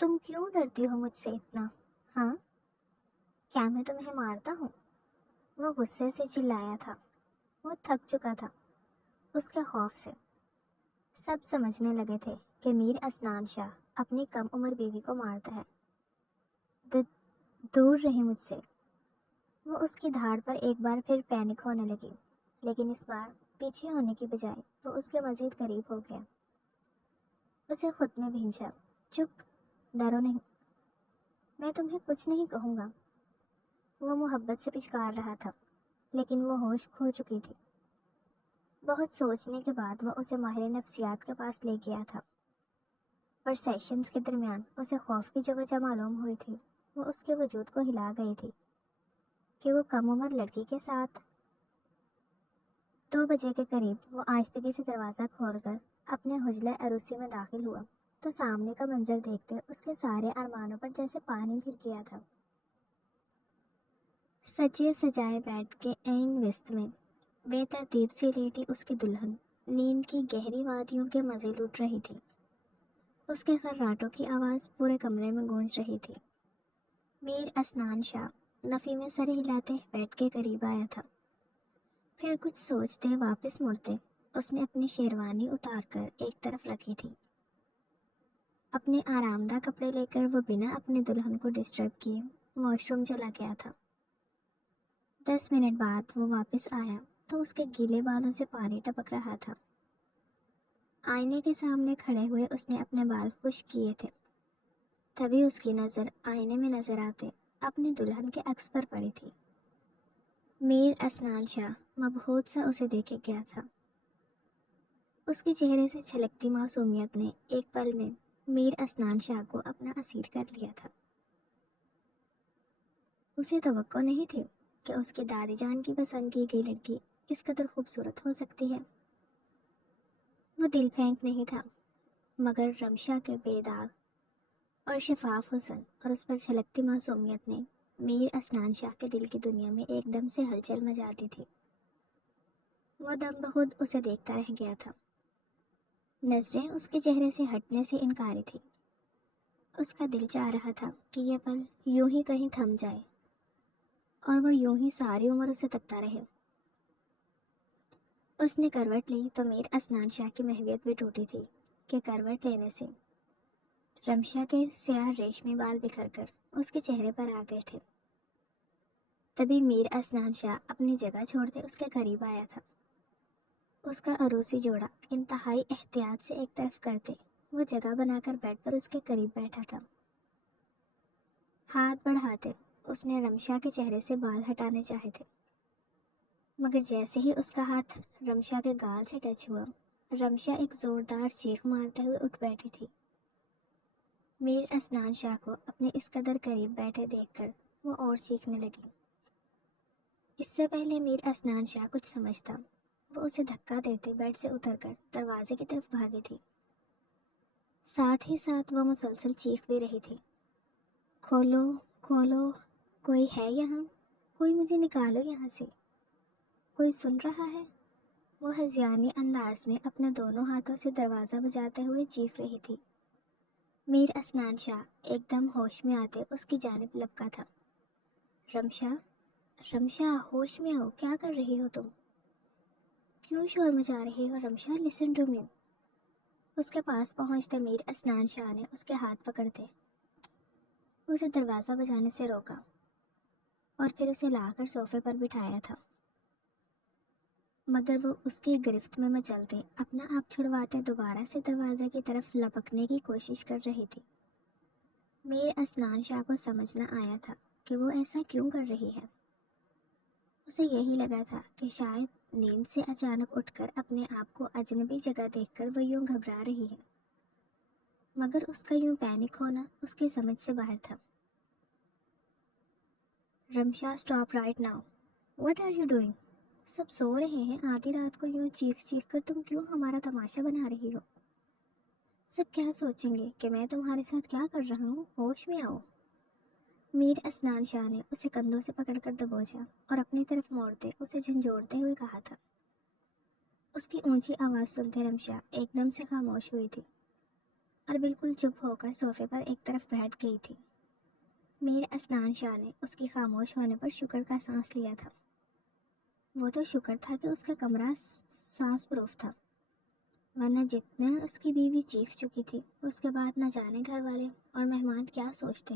تم کیوں ڈرتی ہو مجھ سے اتنا؟ ہاں، کیا میں تمہیں مارتا ہوں؟ وہ غصے سے چلایا تھا۔ وہ تھک چکا تھا اس کے خوف سے۔ سب سمجھنے لگے تھے کہ میر اسنان شاہ اپنی کم عمر بیوی کو مارتا ہے۔ دور رہی مجھ سے۔ وہ اس کی دھاڑ پر ایک بار پھر پینک ہونے لگی، لیکن اس بار پیچھے ہونے کی بجائے وہ اس کے مزید قریب ہو گیا۔ اسے خود میں بھینچا۔ چپ، ڈرو نہیں، میں تمہیں کچھ نہیں کہوں گا۔ وہ محبت سے پچکار رہا تھا، لیکن وہ ہوش کھو چکی تھی۔ بہت سوچنے کے بعد وہ اسے ماہر نفسیات کے پاس لے گیا تھا، اور سیشنز کے درمیان اسے خوف کی جو وجہ معلوم ہوئی تھی وہ اس کے وجود کو ہلا گئی تھی کہ وہ کم عمر لڑکی کے ساتھ۔ 2 بجے کے قریب وہ آہستگی سے دروازہ کھول کر اپنے حجلہ عروسی میں داخل ہوا تو سامنے کا منظر دیکھتے اس کے سارے ارمانوں پر جیسے پانی پھر گیا تھا۔ سجے سجائے بیڈ کے عین وسط میں بے ترتیب سی لیٹی اس کی دلہن نیند کی گہری وادیوں کے مزے لوٹ رہی تھی۔ اس کے خراٹوں کی آواز پورے کمرے میں گونج رہی تھی۔ میر اسنان شاہ نفی میں سر ہلاتے بیڈ کے قریب آیا تھا۔ پھر کچھ سوچتے واپس مڑتے اس نے اپنی شیروانی اتار کر ایک طرف رکھی تھی۔ اپنے آرام دہ کپڑے لے کر وہ بنا اپنے دلہن کو ڈسٹرب کیے واش روم چلا گیا تھا۔ 10 منٹ بعد وہ واپس آیا تو اس کے گیلے بالوں سے پانی ٹپک رہا تھا۔ آئینے کے سامنے کھڑے ہوئے اس نے اپنے بال خشک کیے تھے۔ تبھی اس کی نظر آئینے میں نظر آتے اپنی دلہن کے عکس پر پڑی تھی۔ میر اسنان شاہ مبہوت سا اسے دیکھے گیا تھا۔ اس کے چہرے سے چھلکتی معصومیت نے ایک پل میں میر اسنان شاہ کو اپنا اسیر کر لیا تھا۔ اسے توقع نہیں تھی کہ اس کی دادی جان کی پسند کی گئی لڑکی اس قدر خوبصورت ہو سکتی ہے۔ وہ دل پھینک نہیں تھا، مگر رمشا کے بے داغ اور شفاف حسن اور اس پر چھلکتی معصومیت نے میر اسنان شاہ کے دل کی دنیا میں ایک دم سے ہلچل مچا دی تھی۔ وہ دم بخود اسے دیکھتا رہ گیا تھا۔ نظریں اس کے چہرے سے ہٹنے سے انکاری تھی۔ اس کا دل چاہ رہا تھا کہ یہ پل یوں ہی کہیں تھم جائے اور وہ یوں ہی ساری عمر اسے تکتا رہے۔ اس نے کروٹ لی تو میر اسنان شاہ کی محویت بھی ٹوٹی تھی کہ کروٹ لینے سے رمشا کے سیاہ ریشمی بال بکھر کر اس کے چہرے پر آ گئے تھے۔ تبھی میر اسنان شاہ اپنی جگہ چھوڑتے اس کے قریب آیا تھا۔ اس کا عروسی جوڑا انتہائی احتیاط سے ایک طرف کرتے وہ جگہ بنا کر بیڈ پر اس کے قریب بیٹھا تھا۔ ہاتھ بڑھاتے اس نے رمشا کے چہرے سے بال ہٹانے چاہے تھے، مگر جیسے ہی اس کا ہاتھ رمشا کے گال سے ٹچ ہوا، رمشا ایک زوردار چیخ مارتے ہوئے اٹھ بیٹھی تھی۔ میر اسنان شاہ کو اپنے اس قدر قریب بیٹھے دیکھ کر وہ اور چیخنے لگی۔ اس سے پہلے میر اسنان شاہ کچھ سمجھتا وہ اسے دھکا دیتے بیڈ سے اتر کر دروازے کی طرف بھاگی تھی۔ ساتھ ہی ساتھ وہ مسلسل چیخ بھی رہی تھی، کھولو کھولو، کوئی ہے یہاں، کوئی مجھے نکالو یہاں سے، کوئی سن رہا ہے؟ وہ ہذیانی انداز میں اپنے دونوں ہاتھوں سے دروازہ بجاتے ہوئے چیخ رہی تھی۔ میر اسنان شاہ ایک دم ہوش میں آتے اس کی جانب لپکا تھا۔ رمشا، رمشا، ہوش میں آؤ، کیا کر رہی ہو تم؟ کیوں شور مچا رہی ہو رمشا؟ Listen to me. اس کے پاس پہنچتے میر اسنان شاہ نے اس کے ہاتھ پکڑتے اسے دروازہ بجانے سے روکا اور پھر اسے لا کر صوفے پر بٹھایا تھا، مگر وہ اس کی گرفت میں مچلتے اپنا آپ چھڑواتے دوبارہ سے دروازے کی طرف لپکنے کی کوشش کر رہی تھی۔ میر اسنان شاہ کو سمجھ نہ آیا تھا کہ وہ ایسا کیوں کر رہی ہے۔ اسے یہی لگا تھا کہ شاید نیند سے اچانک اٹھ کر اپنے آپ کو اجنبی جگہ دیکھ کر وہ یوں گھبرا رہی ہے، مگر اس کا یوں پینک ہونا اس کی سمجھ سے باہر تھا۔ Rimsha, stop right now, what are you doing? سب سو رہے ہیں، آدھی رات کو یوں چیخ چیخ کر تم کیوں ہمارا تماشا بنا رہی ہو؟ سب کیا سوچیں گے کہ میں تمہارے ساتھ کیا کر رہا ہوں؟ ہوش میں آؤ۔ میر اسنان شاہ نے اسے کندھوں سے پکڑ کر دبوچا اور اپنی طرف موڑتے اسے جھنجھوڑتے ہوئے کہا تھا۔ اس کی اونچی آواز سنتے رمشا ایک دم سے خاموش ہوئی تھی۔ اور بالکل چپ ہو کر صوفے پر ایک طرف بیٹھ گئی تھی۔ میر اسنان شاہ نے اس کی خاموش ہونے پر شکر کا سانس لیا تھا۔ وہ تو شکر تھا کہ اس کا کمرہ سانس پروف تھا، ورنہ جتنے اس کی بیوی چیخ چکی تھی اس کے بعد نہ جانے گھر والے اور مہمان کیا سوچتے۔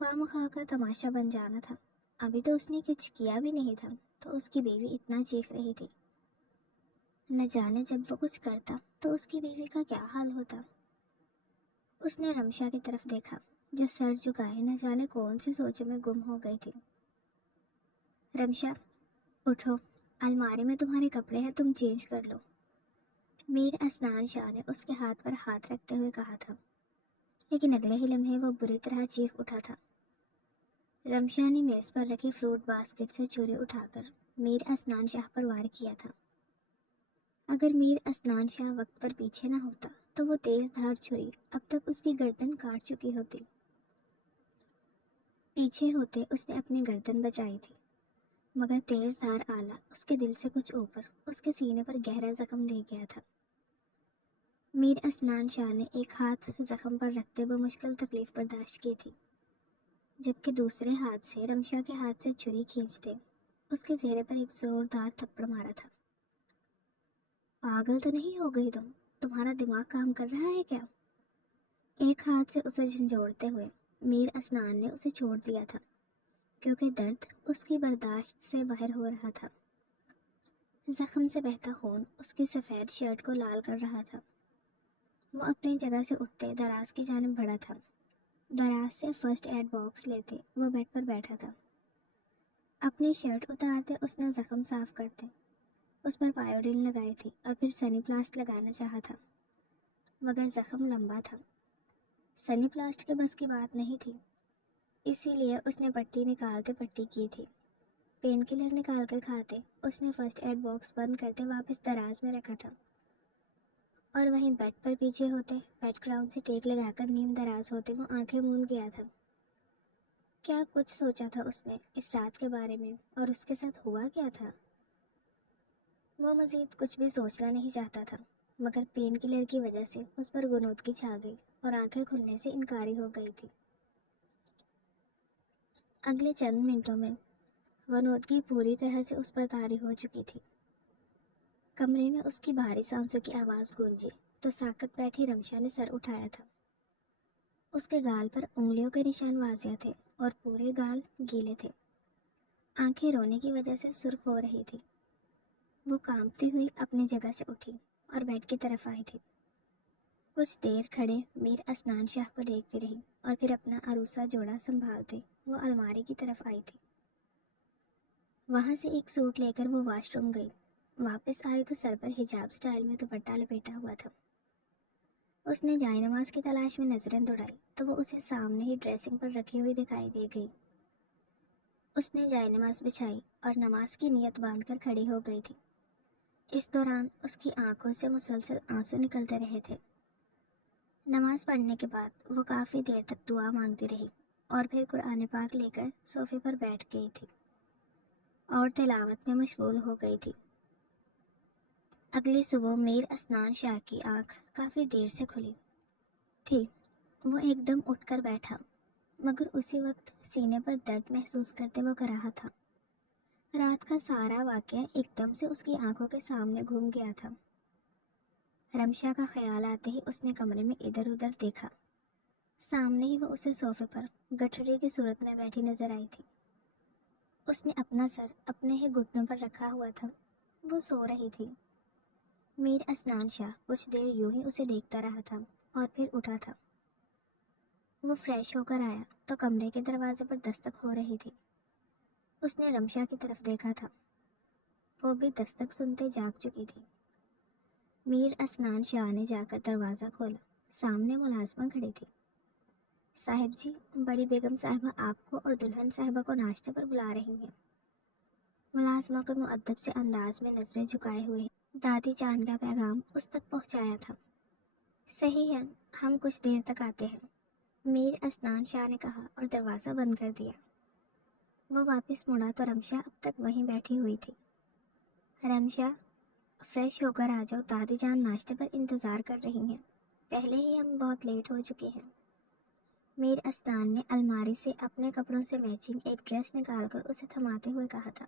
خواہ مخواہ کا تماشا بن جانا تھا۔ ابھی تو اس نے کچھ کیا بھی نہیں تھا تو اس کی بیوی اتنا چیخ رہی تھی۔ نہ جانے جب وہ کچھ کرتا تو اس کی بیوی کا کیا حال ہوتا۔ اس نے رمشا کی طرف دیکھا جو سر جھکائے نہ جانے کون سی سوچوں میں گم ہو گئی تھی۔ رمشا اٹھو، الماری میں تمہارے کپڑے ہیں، تم چینج کر لو، میر اسنان شاہ نے اس کے ہاتھ پر ہاتھ رکھتے ہوئے کہا تھا، لیکن اگلے ہی لمحے وہ بری طرح چیخ اٹھا تھا۔ رمشا نے میز پر رکھی فروٹ باسکٹ سے چھری اٹھا کر میر اسنان شاہ پر وار کیا تھا۔ اگر میر اسنان شاہ وقت پر پیچھے نہ ہوتا تو وہ تیز دھار چھری اب تک اس کی گردن کاٹ چکی ہوتی۔ پیچھے ہوتے اس نے اپنی گردن بچائی تھی، مگر تیز دھار آلہ اس کے دل سے کچھ اوپر اس کے سینے پر گہرا زخم دے گیا تھا۔ میر اسنان شاہ نے ایک ہاتھ زخم پر رکھتے بمشکل تکلیف برداشت کی تھی، جبکہ دوسرے ہاتھ سے رمشا کے ہاتھ سے چھری کھینچتے اس کے چہرے پر ایک زوردار تھپڑ مارا تھا۔ پاگل تو نہیں ہو گئی تم؟ تمہارا دماغ کام کر رہا ہے کیا؟ ایک ہاتھ سے اسے جھنجھوڑتے ہوئے میر اسنان نے اسے چھوڑ دیا تھا، کیونکہ درد اس کی برداشت سے باہر ہو رہا تھا۔ زخم سے بہتا خون اس کی سفید شرٹ کو لال کر رہا تھا۔ وہ اپنی جگہ سے اٹھتے دراز کی جانب بڑھا تھا۔ دراز سے فرسٹ ایڈ باکس لیتے وہ بیڈ پر بیٹھا تھا۔ اپنی شرٹ اتارتے اس نے زخم صاف کرتے اس پر پائیوڈین لگائی تھی اور پھر سنی پلاسٹ لگانا چاہا تھا، مگر زخم لمبا تھا، سنی پلاسٹ کے بس کی بات نہیں تھی، اسی لیے اس نے پٹی نکالتے پٹی کی تھی۔ پین کلر نکال کر کھاتے اس نے فرسٹ ایڈ باکس بند کرتے واپس دراز میں رکھا تھا، اور وہیں بیڈ پر پیچھے ہوتے بیڈ گراؤنڈ سے ٹیک لگا کر نیم دراز ہوتے وہ آنکھیں موند گیا تھا۔ کیا کچھ سوچا تھا اس نے اس رات کے بارے میں، اور اس کے ساتھ ہوا کیا تھا؟ وہ مزید کچھ بھی سوچنا نہیں چاہتا تھا، مگر پین کلر کی وجہ سے اس پر غنودگی چھا گئی اور آنکھیں کھلنے سے انکاری ہو گئی تھی۔ اگلے چند منٹوں میں غنودگی پوری طرح سے اس پر طاری ہو چکی تھی۔ کمرے میں اس کی بھاری سانسوں کی آواز گونجی تو ساکت بیٹھی رمشا نے سر اٹھایا تھا۔ اس کے گال پر انگلیوں کے نشان واضح تھے اور پورے گال گیلے تھے۔ آنکھیں رونے کی وجہ سے سرخ ہو رہی تھی۔ وہ کانپتی ہوئی اپنی جگہ سے اٹھی اور بیڈ کی طرف آئی تھی۔ کچھ دیر کھڑے میر اسنان شاہ کو دیکھتی رہی اور پھر اپنا عروسہ جوڑا سنبھالتے وہ الماری کی طرف آئی تھی۔ وہاں سے ایک سوٹ لے کر وہ واش روم گئی۔ واپس آئی تو سر پر حجاب سٹائل میں دوپٹہ لپیٹا ہوا تھا۔ اس نے جائے نماز کی تلاش میں نظریں دوڑائی تو وہ اسے سامنے ہی ڈریسنگ پر رکھی ہوئی دکھائی دے گئی۔ اس نے جائے نماز بچھائی اور نماز کی نیت باندھ کر کھڑی ہو گئی تھی۔ اس دوران اس کی آنکھوں سے مسلسل آنسو نکلتے رہے تھے۔ نماز پڑھنے کے بعد وہ کافی دیر تک دعا مانگتی رہی اور پھر قرآن پاک لے کر صوفے پر بیٹھ گئی تھی اور تلاوت میں مشغول ہو گئی تھی۔ اگلی صبح میر اسنان شاہ کی آنکھ کافی دیر سے کھلی تھی۔ وہ ایک دم اٹھ کر بیٹھا، مگر اسی وقت سینے پر درد محسوس کرتے وہ کر رہا تھا۔ رات کا سارا واقعہ ایک دم سے اس کی آنکھوں کے سامنے گھوم گیا تھا۔ رمشا کا خیال آتے ہی اس نے کمرے میں ادھر ادھر دیکھا۔ سامنے ہی وہ اسے صوفے پر گٹھڑی کی صورت میں بیٹھی نظر آئی تھی۔ اس نے اپنا سر اپنے ہی گھٹنوں پر رکھا ہوا تھا۔ وہ سو رہی تھی۔ میر اسنان شاہ کچھ دیر یوں ہی اسے دیکھتا رہا تھا اور پھر اٹھا تھا۔ وہ فریش ہو کر آیا تو کمرے کے دروازے پر دستک ہو رہی تھی۔ اس نے رمشا کی طرف دیکھا تھا، وہ بھی دستک سنتے جاگ چکی تھی۔ میر اسنان شاہ نے جا کر دروازہ کھولا۔ سامنے ملازمہ کھڑی تھی۔ صاحب جی، بڑی بیگم صاحبہ آپ کو اور دلہن صاحبہ کو ناشتے پر بلا رہی ہیں۔ ملازمہ کو مؤدب سے انداز میں نظریں جھکائے ہوئے دادی جان کا پیغام اس تک پہنچایا تھا۔ صحیح ہے، ہم کچھ دیر تک آتے ہیں، میر اسنان شاہ نے کہا اور دروازہ بند کر دیا۔ وہ واپس مڑا تو رمشا اب تک وہیں بیٹھی ہوئی تھی۔ رمشا، فریش ہو کر آ جاؤ، دادی جان ناشتے پر انتظار کر رہی ہیں، پہلے ہی ہم بہت لیٹ ہو چکے ہیں۔ میر اسنان نے الماری سے اپنے کپڑوں سے میچنگ ایک ڈریس نکال کر اسے تھماتے ہوئے کہا تھا۔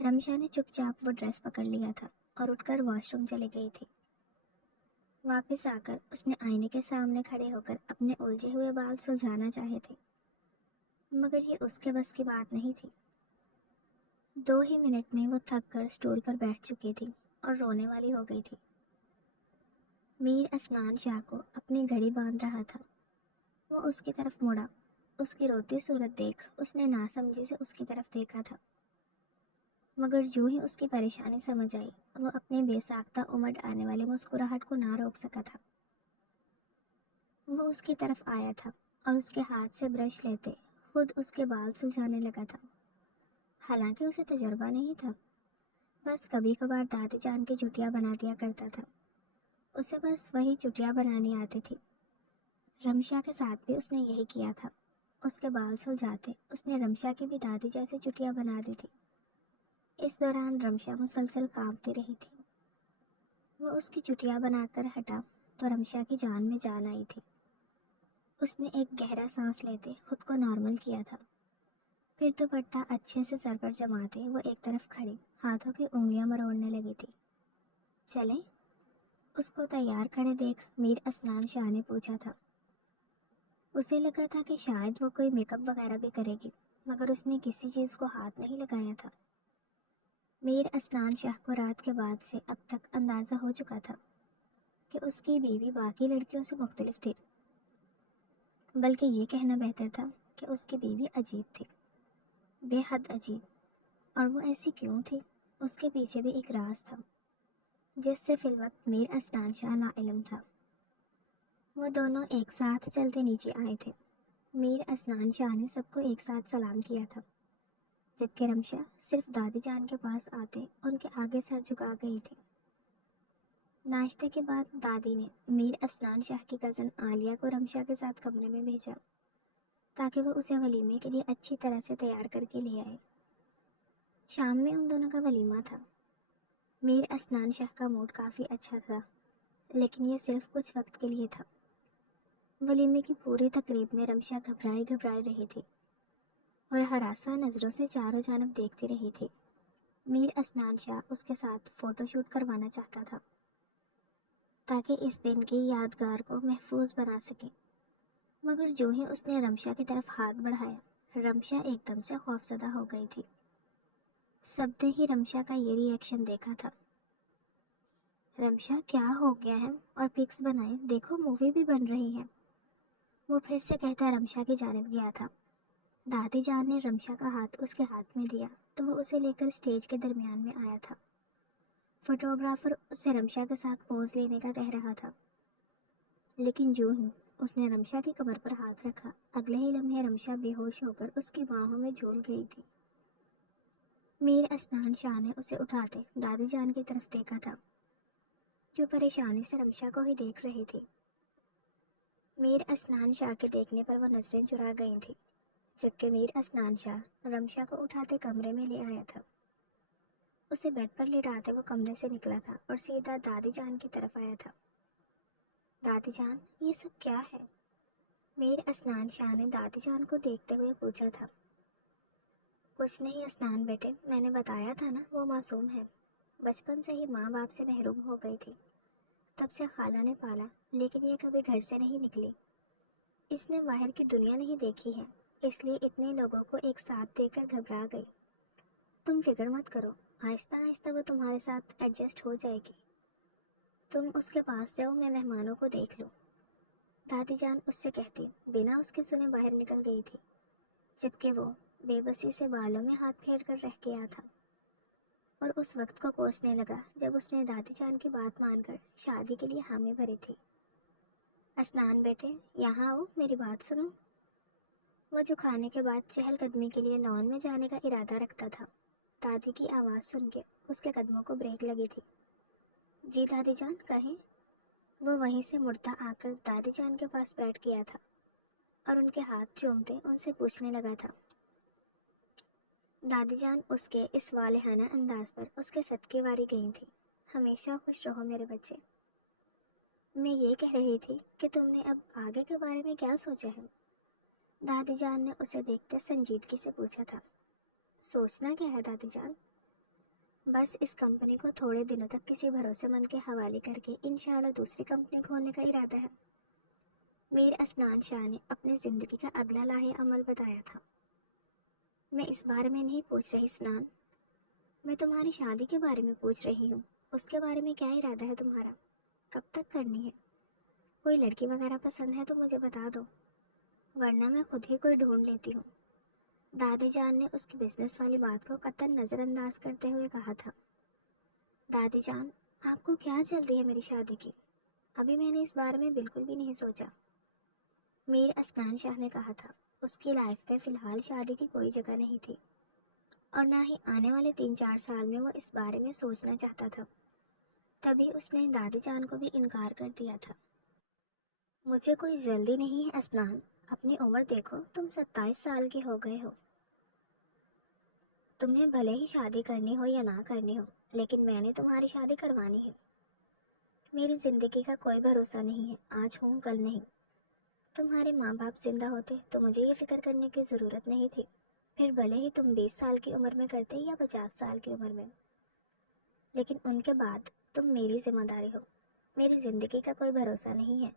رمشا نے چپ چاپ وہ ڈریس پکڑ لیا تھا اور اٹھ کر واش روم چلی گئی تھی۔ واپس آ کر اس نے آئینے کے سامنے کھڑے ہو کر اپنے الجھے ہوئے بال سلجھانا چاہے تھے، مگر یہ اس کے بس کی بات نہیں تھی۔ 2 ہی منٹ میں وہ تھک کر اسٹول پر بیٹھ چکی تھی اور رونے والی ہو گئی تھی۔ میر اسنان شاہ کو اپنی گھڑی باندھ رہا تھا۔ وہ اس کی طرف مڑا۔ اس کی روتی صورت دیکھ اس نے ناسمجھی سے اس کی طرف دیکھا تھا، مگر جو ہی اس کی پریشانی سمجھ آئی وہ اپنے بے ساختہ امڈ آنے والی مسکراہٹ کو نہ روک سکا تھا۔ وہ اس کی طرف آیا تھا اور اس کے ہاتھ سے برش لیتے خود اس کے بال سلجھانے لگا تھا۔ حالانکہ اسے تجربہ نہیں تھا، بس کبھی کبھار دادی جان کی چٹیاں بنا دیا کرتا تھا، اسے بس وہی چٹیاں بنانی آتی تھی۔ رمشا کے ساتھ بھی اس نے یہی کیا تھا۔ اس کے بال سلجھاتے اس نے رمشا کی بھی دادی جیسی چٹیاں بنا دی تھی۔ اس دوران رمشا مسلسل کانپتی رہی تھی۔ وہ اس کی چٹیاں بنا کر ہٹا تو رمشا کی جان میں جان آئی تھی۔ اس نے ایک گہرا سانس لیتے خود کو نارمل کیا تھا، پھر دوپٹہ اچھے سے سر پر جماتے وہ ایک طرف کھڑی ہاتھوں کی انگلیاں مروڑنے لگی تھی۔ چلیں؟ اس کو تیار کھڑے دیکھ میر اسنان شاہ نے پوچھا تھا۔ اسے لگا تھا کہ شاید وہ کوئی میک اپ وغیرہ بھی کرے گی، مگر اس نے کسی چیز کو ہاتھ نہیں لگایا تھا۔ میر اسنان شاہ کو رات کے بعد سے اب تک اندازہ ہو چکا تھا کہ اس کی بیوی باقی لڑکیوں سے مختلف تھی، بلکہ یہ کہنا بہتر تھا کہ اس کی بیوی عجیب تھی، بے حد عجیب۔ اور وہ ایسی کیوں تھی؟ اس کے پیچھے بھی ایک راز تھا جس سے فی الوقت میر اسنان شاہ ناعلم تھا۔ وہ دونوں ایک ساتھ چلتے نیچے آئے تھے۔ میر اسنان شاہ نے سب کو ایک ساتھ سلام کیا تھا، جبکہ رمشا صرف دادی جان کے پاس آتے ان کے آگے سر جھکا گئی تھی۔ ناشتے کے بعد دادی نے میر اسنان شاہ کی کزن عالیہ کو رمشا کے ساتھ کمرے میں بھیجا تاکہ وہ اسے ولیمے کے لیے اچھی طرح سے تیار کر کے لے آئے۔ شام میں ان دونوں کا ولیمہ تھا۔ میر اسنان شاہ کا موڈ کافی اچھا تھا، لیکن یہ صرف کچھ وقت کے لیے تھا۔ ولیمے کی پوری تقریب میں رمشا گھبرائی رہی تھی اور ہراساں نظروں سے چاروں جانب دیکھتی رہی تھی۔ میر اسنان شاہ اس کے ساتھ فوٹو شوٹ کروانا چاہتا تھا تاکہ اس دن کی یادگار کو محفوظ بنا سکے، مگر جو ہی اس نے رمشا کی طرف ہاتھ بڑھایا رمشا ایک دم سے خوفزدہ ہو گئی تھی۔ سب نے ہی رمشا کا یہ ری ایکشن دیکھا تھا۔ رمشا کیا ہو گیا ہے؟ اور پکس بنائیں، دیکھو مووی بھی بن رہی ہے، وہ پھر سے کہتا رمشا کی جانب گیا تھا۔ دادی جان نے رمشا کا ہاتھ اس کے ہاتھ میں دیا تو وہ اسے لے کر اسٹیج کے درمیان میں آیا تھا۔ فوٹوگرافر اسے رمشا کے ساتھ پوز لینے کا کہہ رہا تھا، لیکن جو ہی اس نے رمشا کی کمر پر ہاتھ رکھا اگلے ہی لمحے رمشا بے ہوش ہو کر اس کی باہوں میں جھول گئی تھی۔ میر اسنان شاہ نے اسے اٹھاتے دادی جان کی طرف دیکھا تھا، جو پریشانی سے رمشا کو ہی دیکھ رہی تھی۔ میر اسنان شاہ کے دیکھنے پر وہ نظریں چرا گئی تھی، جبکہ میر اسنان شاہ رمشا کو اٹھاتے کمرے میں لے آیا تھا۔ اسے بیڈ پر لٹاتے وہ کمرے سے نکلا تھا اور سیدھا دادی جان کی طرف آیا تھا۔ دادی جان، یہ سب کیا ہے؟ میر اسنان شاہ نے دادی جان کو دیکھتے ہوئے پوچھا تھا۔ کچھ نہیں اسنان بیٹے، میں نے بتایا تھا نا وہ معصوم ہے، بچپن سے ہی ماں باپ سے محروم ہو گئی تھی، تب سے خالہ نے پالا، لیکن یہ کبھی گھر سے نہیں نکلی۔ اس نے باہر کی دنیا نہیں دیکھی ہے، اس لیے اتنے لوگوں کو ایک ساتھ دیکھ کر گھبرا گئی۔ تم فکر مت کرو، آہستہ آہستہ وہ تمہارے ساتھ ایڈجسٹ ہو جائے گی۔ تم اس کے پاس جاؤ، میں مہمانوں کو دیکھ لوں۔ دادی جان اس سے کہتی بنا اس کے سنے باہر نکل گئی تھی، جبکہ وہ بے بسی سے بالوں میں ہاتھ پھیر کر رہ گیا تھا اور اس وقت کو کوسنے لگا جب اس نے دادی جان کی بات مان کر شادی کے لیے حامی بھری تھی۔ اسنان بیٹے، یہاں آؤ، میری بات سنو۔ وہ جو کھانے کے بعد چہل قدمی کے لیے لان میں جانے کا ارادہ رکھتا تھا، دادی کی آواز سن کے اس کے قدموں کو بریک لگی تھی۔ جی دادی جان، کہیں۔ وہ وہیں سے مڑتا آ کر دادی جان کے پاس بیٹھ گیا تھا اور ان کے ہاتھ چومتے ان سے پوچھنے لگا تھا۔ دادی جان اس کے اس والہانہ انداز پر اس کے صدقے واری گئی تھی۔ ہمیشہ خوش رہو میرے بچے۔ میں یہ کہہ رہی تھی کہ تم نے اب آگے کے بارے میں کیا سوچا ہے؟ دادی جان نے اسے دیکھتے سنجیدگی سے پوچھا تھا۔ سوچنا کیا ہے دادی جان؟ بس اس کمپنی کو تھوڑے دنوں تک کسی بھروسے مند کے حوالے کر کے انشاءاللہ دوسری کمپنی کھولنے کا ارادہ ہے۔ میر اسنان شاہ نے اپنی زندگی کا اگلا لاہے عمل بتایا تھا۔ میں اس بارے میں نہیں پوچھ رہی اسنان، میں تمہاری شادی کے بارے میں پوچھ رہی ہوں۔ اس کے بارے میں کیا ارادہ ہے تمہارا؟ کب تک کرنی ہے؟ کوئی لڑکی وغیرہ پسند ہے تو مجھے بتا دو، ورنہ میں خود ہی کوئی ڈھونڈ لیتی ہوں۔ دادی جان نے اس کی بزنس والی بات کو قطعاً نظر انداز کرتے ہوئے کہا تھا۔ دادی جان، آپ کو کیا جلدی ہے میری شادی کی؟ ابھی میں نے اس بارے میں بالکل بھی نہیں سوچا، میر اسنان شاہ نے کہا تھا۔ اس کی لائف میں فی الحال شادی کی کوئی جگہ نہیں تھی، اور نہ ہی آنے والے 3-4 سال میں وہ اس بارے میں سوچنا چاہتا تھا۔ تبھی اس نے دادی جان کو بھی انکار کر دیا تھا۔ مجھے کوئی جلدی نہیں ہے اسنان، اپنی عمر دیکھو، تم 27 سال کے ہو گئے ہو۔ تمہیں بھلے ہی شادی کرنی ہو یا نہ کرنی ہو، لیکن میں نے تمہاری شادی کروانی ہے۔ میری زندگی کا کوئی بھروسہ نہیں ہے، آج ہوں کل نہیں۔ تمہارے ماں باپ زندہ ہوتے تو مجھے یہ فکر کرنے کی ضرورت نہیں تھی، پھر بھلے ہی تم 20 سال کی عمر میں کرتے یا 50 سال کی عمر میں، لیکن ان کے بعد تم میری ذمہ داری ہو۔ میری زندگی کا کوئی بھروسہ نہیں ہے،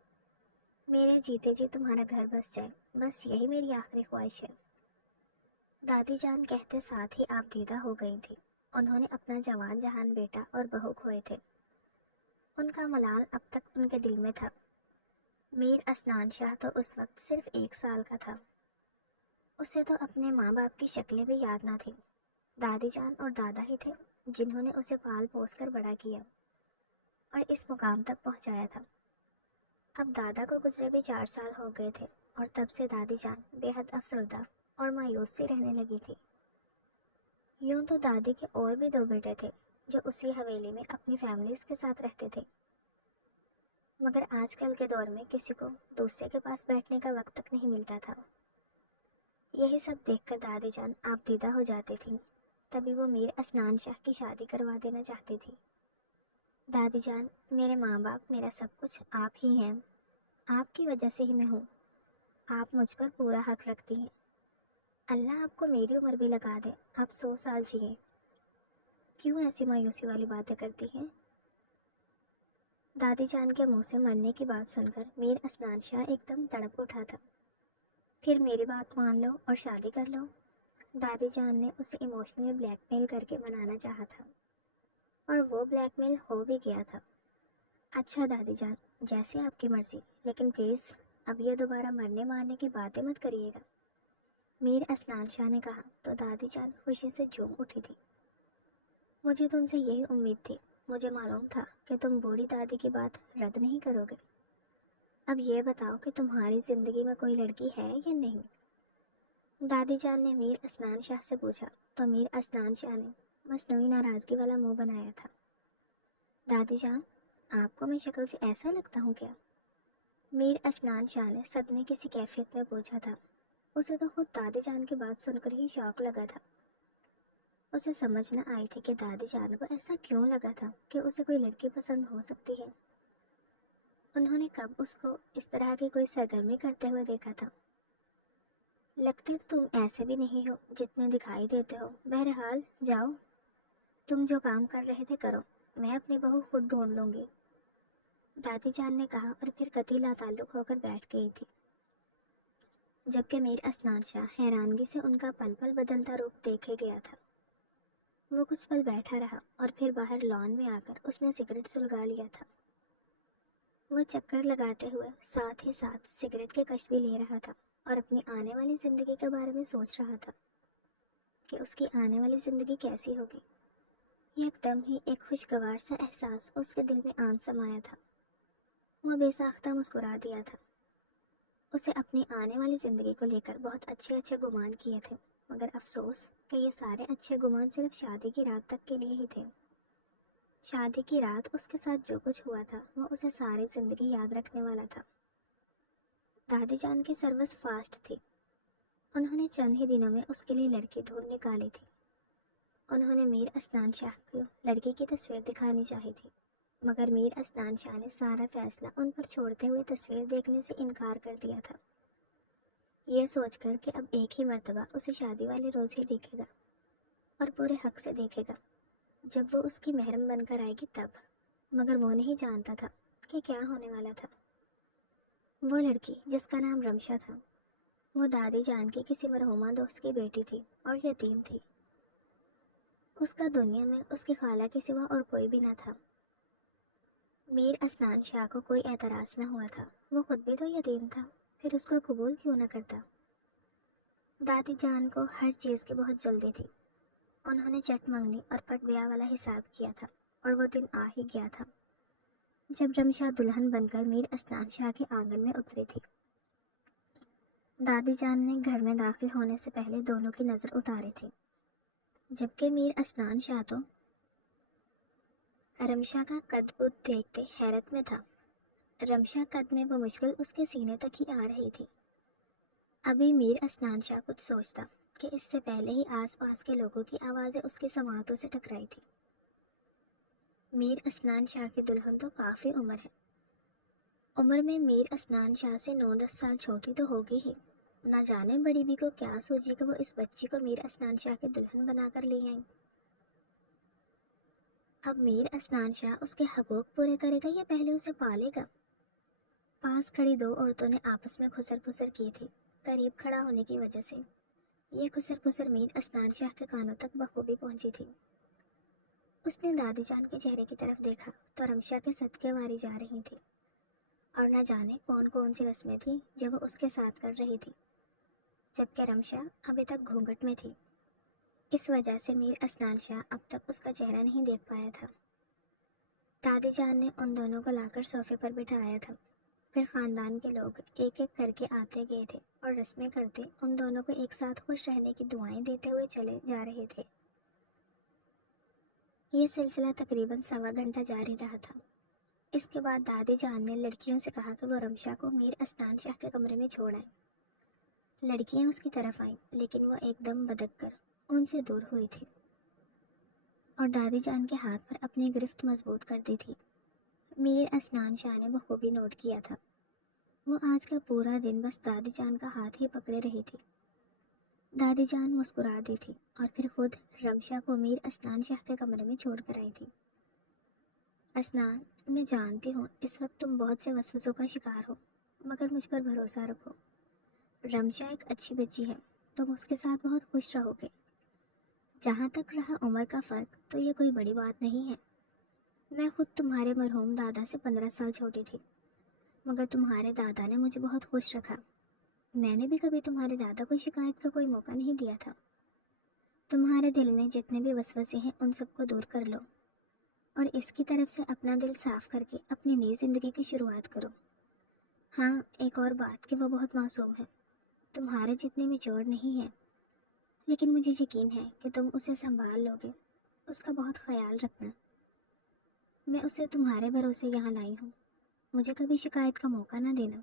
میرے جیتے جی تمہارا گھر بس جائے، بس یہی میری آخری خواہش ہے۔ دادی جان کہتے ساتھ ہی آپ دیدہ ہو گئی تھی۔ انہوں نے اپنا جوان جہان بیٹا اور بہو کھوئے تھے، ان کا ملال اب تک ان کے دل میں تھا۔ میر اسنان شاہ تو اس وقت صرف 1 سال کا تھا، اسے تو اپنے ماں باپ کی شکلیں بھی یاد نہ تھیں۔ دادی جان اور دادا ہی تھے جنہوں نے اسے پال پوس کر بڑا کیا اور اس مقام تک پہنچایا تھا۔ اب دادا کو گزرے بھی 4 سال ہو گئے تھے، اور تب سے دادی جان بے حد افسردہ اور مایوس سی رہنے لگی تھی۔ یوں تو دادی کے اور بھی 2 بیٹے تھے جو اسی حویلی میں اپنی فیملیز کے ساتھ رہتے تھے، مگر آج کل کے دور میں کسی کو دوسرے کے پاس بیٹھنے کا وقت تک نہیں ملتا تھا۔ یہی سب دیکھ کر دادی جان آپ دیدہ ہو جاتی تھیں، تبھی وہ میر اسنان شاہ کی شادی کروا دینا چاہتی تھی۔ دادی جان، میرے ماں باپ، میرا سب کچھ آپ ہی ہیں، آپ کی وجہ سے ہی میں ہوں، آپ مجھ پر پورا حق رکھتی ہیں۔ اللہ آپ کو میری عمر بھی لگا دے، آپ 100 سال جئیں۔ کیوں ایسی مایوسی والی باتیں کرتی ہیں؟ دادی جان کے منہ سے مرنے کی بات سن کر میر اسنان شاہ ایک دم تڑپ اٹھا تھا۔ پھر میری بات مان لو اور شادی کر لو۔ دادی جان نے اسے ایموشنلی بلیک میل کر کے منانا چاہا تھا، اور وہ بلیک میل ہو بھی گیا تھا۔ اچھا دادی جان، جیسے آپ کی مرضی، لیکن پلیز اب یہ دوبارہ مرنے مارنے کی باتیں مت کریے گا، میر اسنان شاہ نے کہا تو دادی جان خوشی سے جھوم اٹھی تھی۔ مجھے تم سے یہی امید تھی، مجھے معلوم تھا کہ تم بوڑھی دادی کی بات رد نہیں کرو گے۔ اب یہ بتاؤ کہ تمہاری زندگی میں کوئی لڑکی ہے یا نہیں؟ دادی جان نے میر اسنان شاہ سے پوچھا تو میر اسنان شاہ نے مصنوعی ناراضگی والا منہ بنایا تھا۔ دادی جان، آپ کو میں شکل سے ایسا لگتا ہوں کیا؟ میر اسنان شاہ نے صدمے کی سی کیفیت میں پوچھا تھا۔ اسے تو خود دادی جان کی بات سن کر ہی شوق لگا تھا۔ اسے سمجھ نہ آئی تھی کہ دادی جان کو ایسا کیوں لگا تھا کہ اسے کوئی لڑکی پسند ہو سکتی ہے۔ انہوں نے کب اس کو اس طرح کی کوئی سرگرمی کرتے ہوئے دیکھا تھا؟ لگتے تو تم ایسے بھی نہیں ہو جتنے دکھائی دیتے ہو۔ بہرحال جاؤ، تم جو کام کر رہے تھے کرو، میں اپنی بہو خود ڈھونڈ لوں گی، دادی جان نے کہا، اور پھر قطعی لا تعلق ہو کر بیٹھ گئی تھی۔ جبکہ میر اسنان شاہ حیرانگی سے ان کا پل پل بدلتا روپ دیکھے گیا تھا۔ وہ کچھ پل بیٹھا رہا اور پھر باہر لان میں آ کر اس نے سگریٹ سلگا لیا تھا۔ وہ چکر لگاتے ہوئے ساتھ ہی ساتھ سگریٹ کے کش بھی لے رہا تھا اور اپنی آنے والی زندگی کے بارے میں سوچ رہا تھا کہ اس کی آنے والی زندگی کیسی ہوگی۔ ایک دم ہی ایک خوشگوار سا احساس اس کے دل میں آن سمایا تھا۔ وہ بے ساختہ مسکرا دیا تھا۔ اسے اپنی آنے والی زندگی کو لے کر بہت اچھے گمان کیے تھے، مگر افسوس کہ یہ سارے اچھے گمان صرف شادی کی رات تک کے لیے ہی تھے۔ شادی کی رات اس کے ساتھ جو کچھ ہوا تھا وہ اسے ساری زندگی یاد رکھنے والا تھا۔ دادی جان کی سروس فاسٹ تھی، انہوں نے چند ہی دنوں میں اس کے لیے لڑکی ڈھونڈ نکالی تھی۔ انہوں نے میر اسنان شاہ کو لڑکی کی تصویر دکھانی چاہی تھی، مگر میر اسنان شاہ نے سارا فیصلہ ان پر چھوڑتے ہوئے تصویر دیکھنے سے انکار کر دیا تھا، یہ سوچ کر کہ اب ایک ہی مرتبہ اسے شادی والے روز ہی دیکھے گا اور پورے حق سے دیکھے گا، جب وہ اس کی محرم بن کر آئے گی تب۔ مگر وہ نہیں جانتا تھا کہ کیا ہونے والا تھا۔ وہ لڑکی جس کا نام رمشا تھا، وہ دادی جان کی کسی مرحومہ دوست کی بیٹی تھی اور یتیم تھی۔ اس کا دنیا میں اس کی خالہ کے سوا اور کوئی بھی نہ تھا۔ میر اسنان شاہ کو کوئی اعتراض نہ ہوا تھا، وہ خود بھی تو یتیم تھا، پھر اس کو قبول کیوں نہ کرتا۔ دادی جان کو ہر چیز کی بہت جلدی تھی، انہوں نے چٹ منگنی اور پٹ بیاہ والا حساب کیا تھا، اور وہ دن آ ہی گیا تھا جب رمشا دلہن بن کر میر اسنان شاہ کے آنگن میں اتری تھی۔ دادی جان نے گھر میں داخل ہونے سے پہلے دونوں کی نظر اتاری تھی، جبکہ میر اسنان شاہ تو رمشا کا قد بد دیکھتے حیرت میں تھا۔ رمشا قد میں بمشکل اس کے سینے تک ہی آ رہی تھی۔ ابھی میر اسنان شاہ کچھ سوچتا کہ اس سے پہلے ہی آس پاس کے لوگوں کی آوازیں اس کی سماعتوں سے ٹکرائی تھی۔ میر اسنان شاہ کی دلہن تو کافی عمر ہے، عمر میں میر اسنان شاہ سے 9-10 سال چھوٹی تو ہوگی ہی۔ نہ جانے بڑی بی کو کیا سوچی کہ وہ اس بچی کو میر اسنان شاہ کی دلہن بنا کر لے آئیں۔ اب میر اسنان شاہ اس کے حقوق پورے کرے گا یا پہلے اسے پالے گا؟ پاس کھڑی دو عورتوں نے آپس میں خسر پھسر کی تھی، قریب کھڑا ہونے کی وجہ سے۔ یہ خسر پھسر میر اسنان شاہ کے کانوں تک بخوبی پہنچی تھی۔ اس نے دادی جان کے چہرے کی طرف دیکھا تو رمشا کے صدقے واری جا رہی تھی، اور نہ جانے کون کون سی رسمیں تھیں جو وہ اس کے ساتھ کر رہی تھی، جبکہ رمشا ابھی تک گھونگھٹ میں تھی۔ اس وجہ سے میر اسنان شاہ اب تک اس کا چہرہ نہیں دیکھ پایا تھا۔ دادی جان نے ان دونوں کو لا کر صوفے پر بٹھایا تھا، پھر خاندان کے لوگ ایک ایک کر کے آتے گئے تھے اور رسمیں کرتے ان دونوں کو ایک ساتھ خوش رہنے کی دعائیں دیتے ہوئے چلے جا رہے تھے۔ یہ سلسلہ تقریباً 1.25 گھنٹہ جاری رہا تھا۔ اس کے بعد دادی جان نے لڑکیوں سے کہا کہ وہ رمشا کو میر اسنان شاہ کے کمرے میں چھوڑ آئیں۔ لڑکیاں اس کی طرف آئیں، لیکن وہ ایک دم بدک کر ان سے دور ہوئی تھی اور دادی جان کے ہاتھ پر اپنی گرفت مضبوط کر دی تھی۔ میر اسنان شاہ نے بخوبی نوٹ کیا تھا، وہ آج کا پورا دن بس دادی جان کا ہاتھ ہی پکڑے رہی تھی۔ دادی جان مسکرا دی تھی اور پھر خود رمشا کو میر اسنان شاہ کے کمرے میں چھوڑ کر آئی تھی۔ اسنان، میں جانتی ہوں اس وقت تم بہت سے وسوسوں کا شکار ہو، مگر مجھ پر بھروسہ رکھو۔ رمشا ایک اچھی بچی ہے، تم اس کے ساتھ بہت خوش رہو گے۔ جہاں تک رہا عمر کا فرق، تو یہ کوئی بڑی بات نہیں ہے۔ میں خود تمہارے مرحوم دادا سے 15 سال چھوٹی تھی، مگر تمہارے دادا نے مجھے بہت خوش رکھا۔ میں نے بھی کبھی تمہارے دادا کو شکایت کا کوئی موقع نہیں دیا تھا۔ تمہارے دل میں جتنے بھی وسوسے ہیں ان سب کو دور کر لو، اور اس کی طرف سے اپنا دل صاف کر کے اپنی نئی زندگی کی شروعات کرو۔ ہاں، ایک اور بات کہ وہ بہت معصوم ہے، تمہارے جتنے میچور نہیں ہیں، لیکن مجھے یقین ہے کہ تم اسے سنبھال لو گے۔ اس کا بہت خیال رکھنا۔ میں اسے تمہارے بھروسے یہاں لائی ہوں، مجھے کبھی شکایت کا موقع نہ دینا۔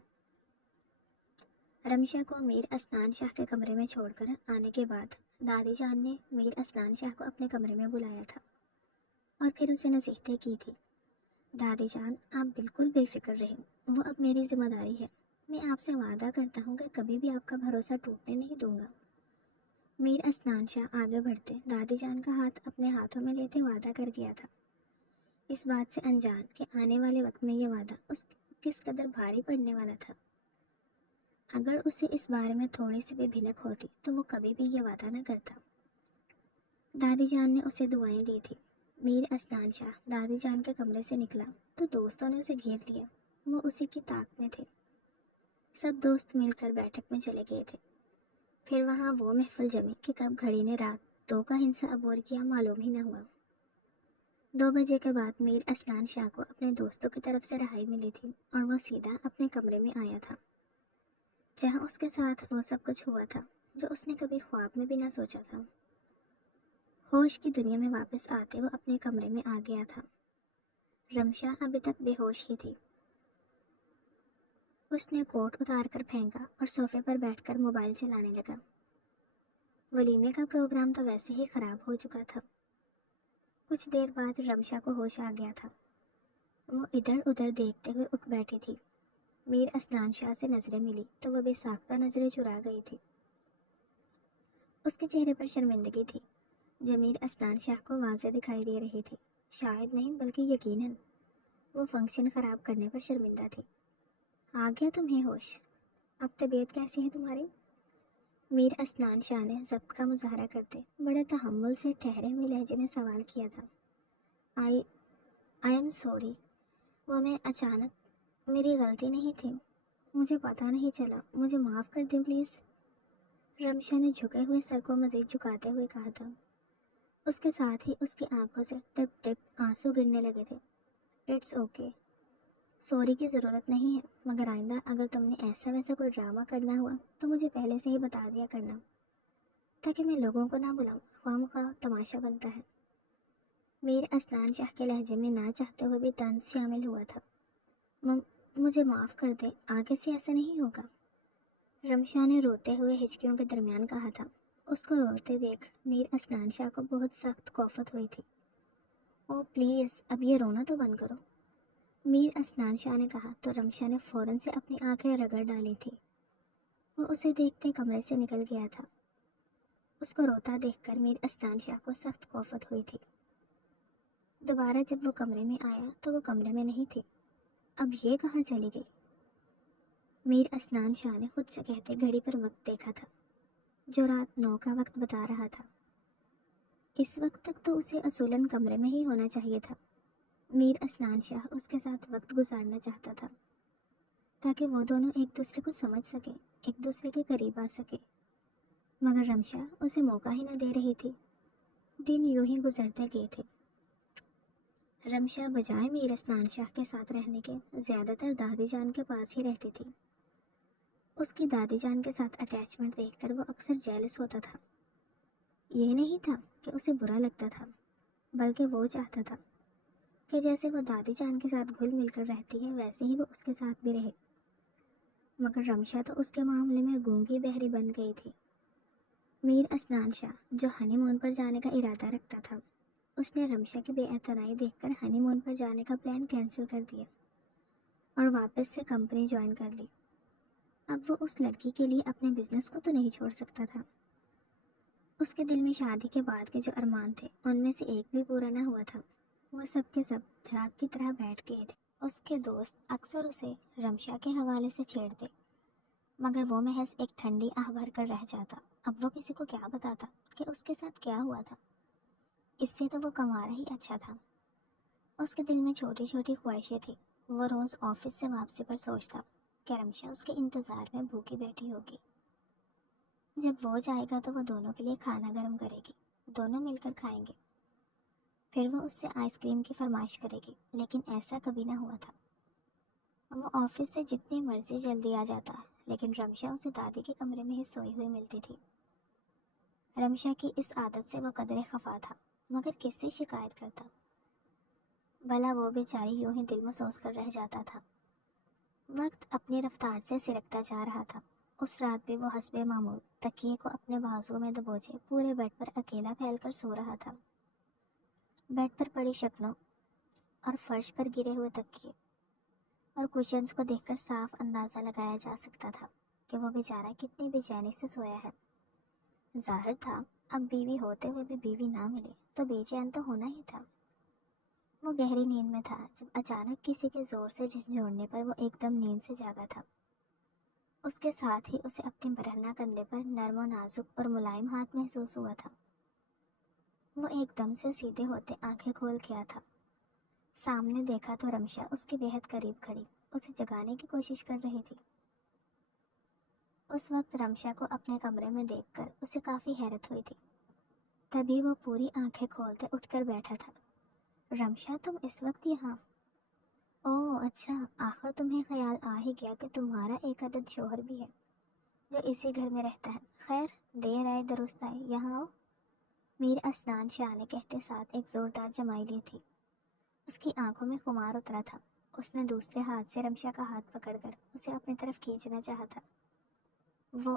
رمشا کو میر اسنان شاہ کے کمرے میں چھوڑ کر آنے کے بعد دادی جان نے میر اسنان شاہ کو اپنے کمرے میں بلایا تھا اور پھر اسے نصیحتیں کی تھی۔ دادی جان، آپ بالکل بے فکر رہیں، وہ اب میری ذمہ داری ہے۔ میں آپ سے وعدہ کرتا ہوں کہ کبھی بھی آپ کا بھروسہ ٹوٹنے نہیں دوں گا۔ میر اسنان شاہ آگے بڑھتے دادی جان کا ہاتھ اپنے ہاتھوں میں لیتے وعدہ کر گیا تھا، اس بات سے انجان کہ آنے والے وقت میں یہ وعدہ اس کس قدر بھاری پڑنے والا تھا۔ اگر اسے اس بارے میں تھوڑی سی بھی بھنک ہوتی تو وہ کبھی بھی یہ وعدہ نہ کرتا۔ دادی جان نے اسے دعائیں دی تھی۔ میر اسنان شاہ دادی جان کے کمرے سے نکلا تو دوستوں نے اسے گھیر لیا، وہ اسی کی طاق میں تھے۔ سب دوست مل کر بیٹھک میں چلے گئے تھے۔ پھر وہاں وہ محفل جمی کہ کب گھڑی نے رات 2 کا ہندسہ عبور کیا معلوم ہی نہ ہوا۔ 2 بجے کے بعد میر اسنان شاہ کو اپنے دوستوں کی طرف سے رہائی ملی تھی اور وہ سیدھا اپنے کمرے میں آیا تھا، جہاں اس کے ساتھ وہ سب کچھ ہوا تھا جو اس نے کبھی خواب میں بھی نہ سوچا تھا۔ ہوش کی دنیا میں واپس آتے وہ اپنے کمرے میں آ گیا تھا۔ رمشا ابھی تک بے ہوش ہی تھی۔ اس نے کوٹ اتار کر پھینکا اور صوفے پر بیٹھ کر موبائل چلانے لگا۔ ولیمے کا پروگرام تو ویسے ہی خراب ہو چکا تھا۔ کچھ دیر بعد رمشا کو ہوش آ گیا تھا۔ وہ ادھر ادھر دیکھتے ہوئے اٹھ بیٹھی تھی۔ میر اسنان شاہ سے نظریں ملی تو وہ بے ساختہ نظریں چرا گئی تھی۔ اس کے چہرے پر شرمندگی تھی جو میر اسنان شاہ کو واضح دکھائی دے رہی تھی۔ شاید نہیں بلکہ یقیناً وہ فنکشن خراب کرنے پر شرمندہ تھی۔ آ گیا تمہیں ہوش؟ اب طبیعت کیسی ہے تمہاری؟ میر اسنان شاہ نے ضبط کا مظاہرہ کرتے بڑے تحمل سے ٹھہرے ہوئے لہجے میں سوال کیا تھا۔ آئی ایم سوری، وہ میں اچانک، میری غلطی نہیں تھی، مجھے پتہ نہیں چلا، مجھے معاف کر دیں پلیز۔ رمشا نے جھکے ہوئے سر کو مزید جھکاتے ہوئے کہا تھا۔ اس کے ساتھ ہی اس کی آنکھوں سے ٹپ ٹپ آنسو گرنے لگے تھے۔ اٹس اوکے، سوری کی ضرورت نہیں ہے، مگر آئندہ اگر تم نے ایسا ویسا کوئی ڈرامہ کرنا ہوا تو مجھے پہلے سے ہی بتا دیا کرنا، تاکہ میں لوگوں کو نہ بلاؤں، خواہ مخواہ تماشا بنتا ہے۔ میر اسنان شاہ کے لہجے میں نہ چاہتے ہوئے بھی طنز شامل ہوا تھا۔ مجھے معاف کر دے، آگے سے ایسا نہیں ہوگا۔ رمشا نے روتے ہوئے ہچکیوں کے درمیان کہا تھا۔ اس کو روتے دیکھ میر اسنان شاہ کو بہت سخت کوفت ہوئی تھی۔ او پلیز، اب یہ رونا تو بند کرو، میر اسنان شاہ نے کہا تو رمشا نے فوراً سے اپنی آنکھیں رگڑ ڈالی تھی۔ وہ اسے دیکھتے کمرے سے نکل گیا تھا۔ اس کو روتا دیکھ کر میر اسنان شاہ کو سخت کوفت ہوئی تھی۔ دوبارہ جب وہ کمرے میں آیا تو وہ کمرے میں نہیں تھی۔ اب یہ کہاں چلی گئی؟ میر اسنان شاہ نے خود سے کہتے گھڑی پر وقت دیکھا تھا جو رات 9 کا وقت بتا رہا تھا۔ اس وقت تک تو اسے اصولاً کمرے میں ہی ہونا چاہیے تھا۔ میر اسنان شاہ اس کے ساتھ وقت گزارنا چاہتا تھا تاکہ وہ دونوں ایک دوسرے کو سمجھ سکیں، ایک دوسرے کے قریب آ سکے، مگر رمشا اسے موقع ہی نہ دے رہی تھی۔ دن یوں ہی گزرتے گئے تھے۔ رمشا بجائے میر اسنان شاہ کے ساتھ رہنے کے زیادہ تر دادی جان کے پاس ہی رہتی تھی۔ اس کی دادی جان کے ساتھ اٹیچمنٹ دیکھ کر وہ اکثر جیلس ہوتا تھا۔ یہ نہیں تھا کہ اسے برا لگتا تھا، بلکہ وہ چاہتا تھا کہ جیسے وہ دادی جان کے ساتھ گھل مل کر رہتی ہے ویسے ہی وہ اس کے ساتھ بھی رہے، مگر رمشا تو اس کے معاملے میں گونگی بہری بن گئی تھی۔ میر اسنان شاہ جو ہنی مون پر جانے کا ارادہ رکھتا تھا، اس نے رمشا کی بے اعتنائی دیکھ کر ہنی مون پر جانے کا پلان کینسل کر دیا اور واپس سے کمپنی جوائن کر لی۔ اب وہ اس لڑکی کے لیے اپنے بزنس کو تو نہیں چھوڑ سکتا تھا۔ اس کے دل میں شادی کے بعد کے جو ارمان تھے ان میں سے ایک بھی پورا نہ ہوا تھا۔ وہ سب کے سب جھاگ کی طرح بیٹھ گئے تھے۔ اس کے دوست اکثر اسے رمشا کے حوالے سے چھیڑتے، مگر وہ محض ایک ٹھنڈی آہ بھر کر رہ جاتا۔ اب وہ کسی کو کیا بتاتا کہ اس کے ساتھ کیا ہوا تھا؟ اس سے تو وہ کمارا ہی اچھا تھا۔ اس کے دل میں چھوٹی چھوٹی خواہشیں تھیں۔ وہ روز آفس سے واپسی پر سوچتا کہ رمشا اس کے انتظار میں بھوکی بیٹھی ہوگی۔ جب وہ جائے گا تو وہ دونوں کے لیے کھانا گرم کرے گی، دونوں مل کر کھائیں گے۔ پھر وہ اس سے آئس کریم کی فرمائش کرے گی، لیکن ایسا کبھی نہ ہوا تھا۔ وہ آفس سے جتنی مرضی جلدی آ جاتا، لیکن رمشا اسے دادی کے کمرے میں ہی سوئی ہوئی ملتی تھی۔ رمشا کی اس عادت سے وہ قدرے خفا تھا، مگر کس سے شکایت کرتا؟ بھلا وہ بیچاری یوں ہی دل مسوس کر رہ جاتا تھا۔ وقت اپنی رفتار سے سرکتا جا رہا تھا۔ اس رات بھی وہ حسب معمول تکیے کو اپنے بازو میں دبوچے پورے بیڈ پر اکیلا پھیل کر سو رہا تھا۔ بیڈ پر پڑی شکنوں اور فرش پر گرے ہوئے تکیے اور کشنز کو دیکھ کر صاف اندازہ لگایا جا سکتا تھا کہ وہ بیچارہ کتنی بے چینی سے سویا ہے۔ ظاہر تھا اب بیوی ہوتے ہوئے بھی بیوی نہ ملے تو بے چین تو ہونا ہی تھا۔ وہ گہری نیند میں تھا جب اچانک کسی کے زور سے جھنجھوڑنے پر وہ ایک دم نیند سے جاگا تھا۔ اس کے ساتھ ہی اسے اپنے برہنہ کندھے پر نرم و نازک اور ملائم ہاتھ محسوس ہوا تھا۔ وہ ایک دم سے سیدھے ہوتے آنکھیں کھول کیا تھا۔ سامنے دیکھا تو رمشا اس کے بہت قریب کھڑی اسے جگانے کی کوشش کر رہی تھی۔ اس وقت رمشا کو اپنے کمرے میں دیکھ کر اسے کافی حیرت ہوئی تھی۔ تبھی وہ پوری آنکھیں کھولتے اٹھ کر بیٹھا تھا۔ رمشا، تم اس وقت یہاں؟ اوہ اچھا، آخر تمہیں خیال آ ہی گیا کہ تمہارا ایک عدد شوہر بھی ہے جو اسی گھر میں رہتا ہے۔ خیر، دیر آئے درست آئے، یہاں آؤ۔ میر اسنان شاہ نے کہتے ساتھ ایک زوردار جمائی لی تھی۔ اس کی آنکھوں میں خمار اترا تھا۔ اس نے دوسرے ہاتھ سے رمشا کا ہاتھ پکڑ کر اسے اپنی طرف کھینچنا چاہا تھا۔ وہ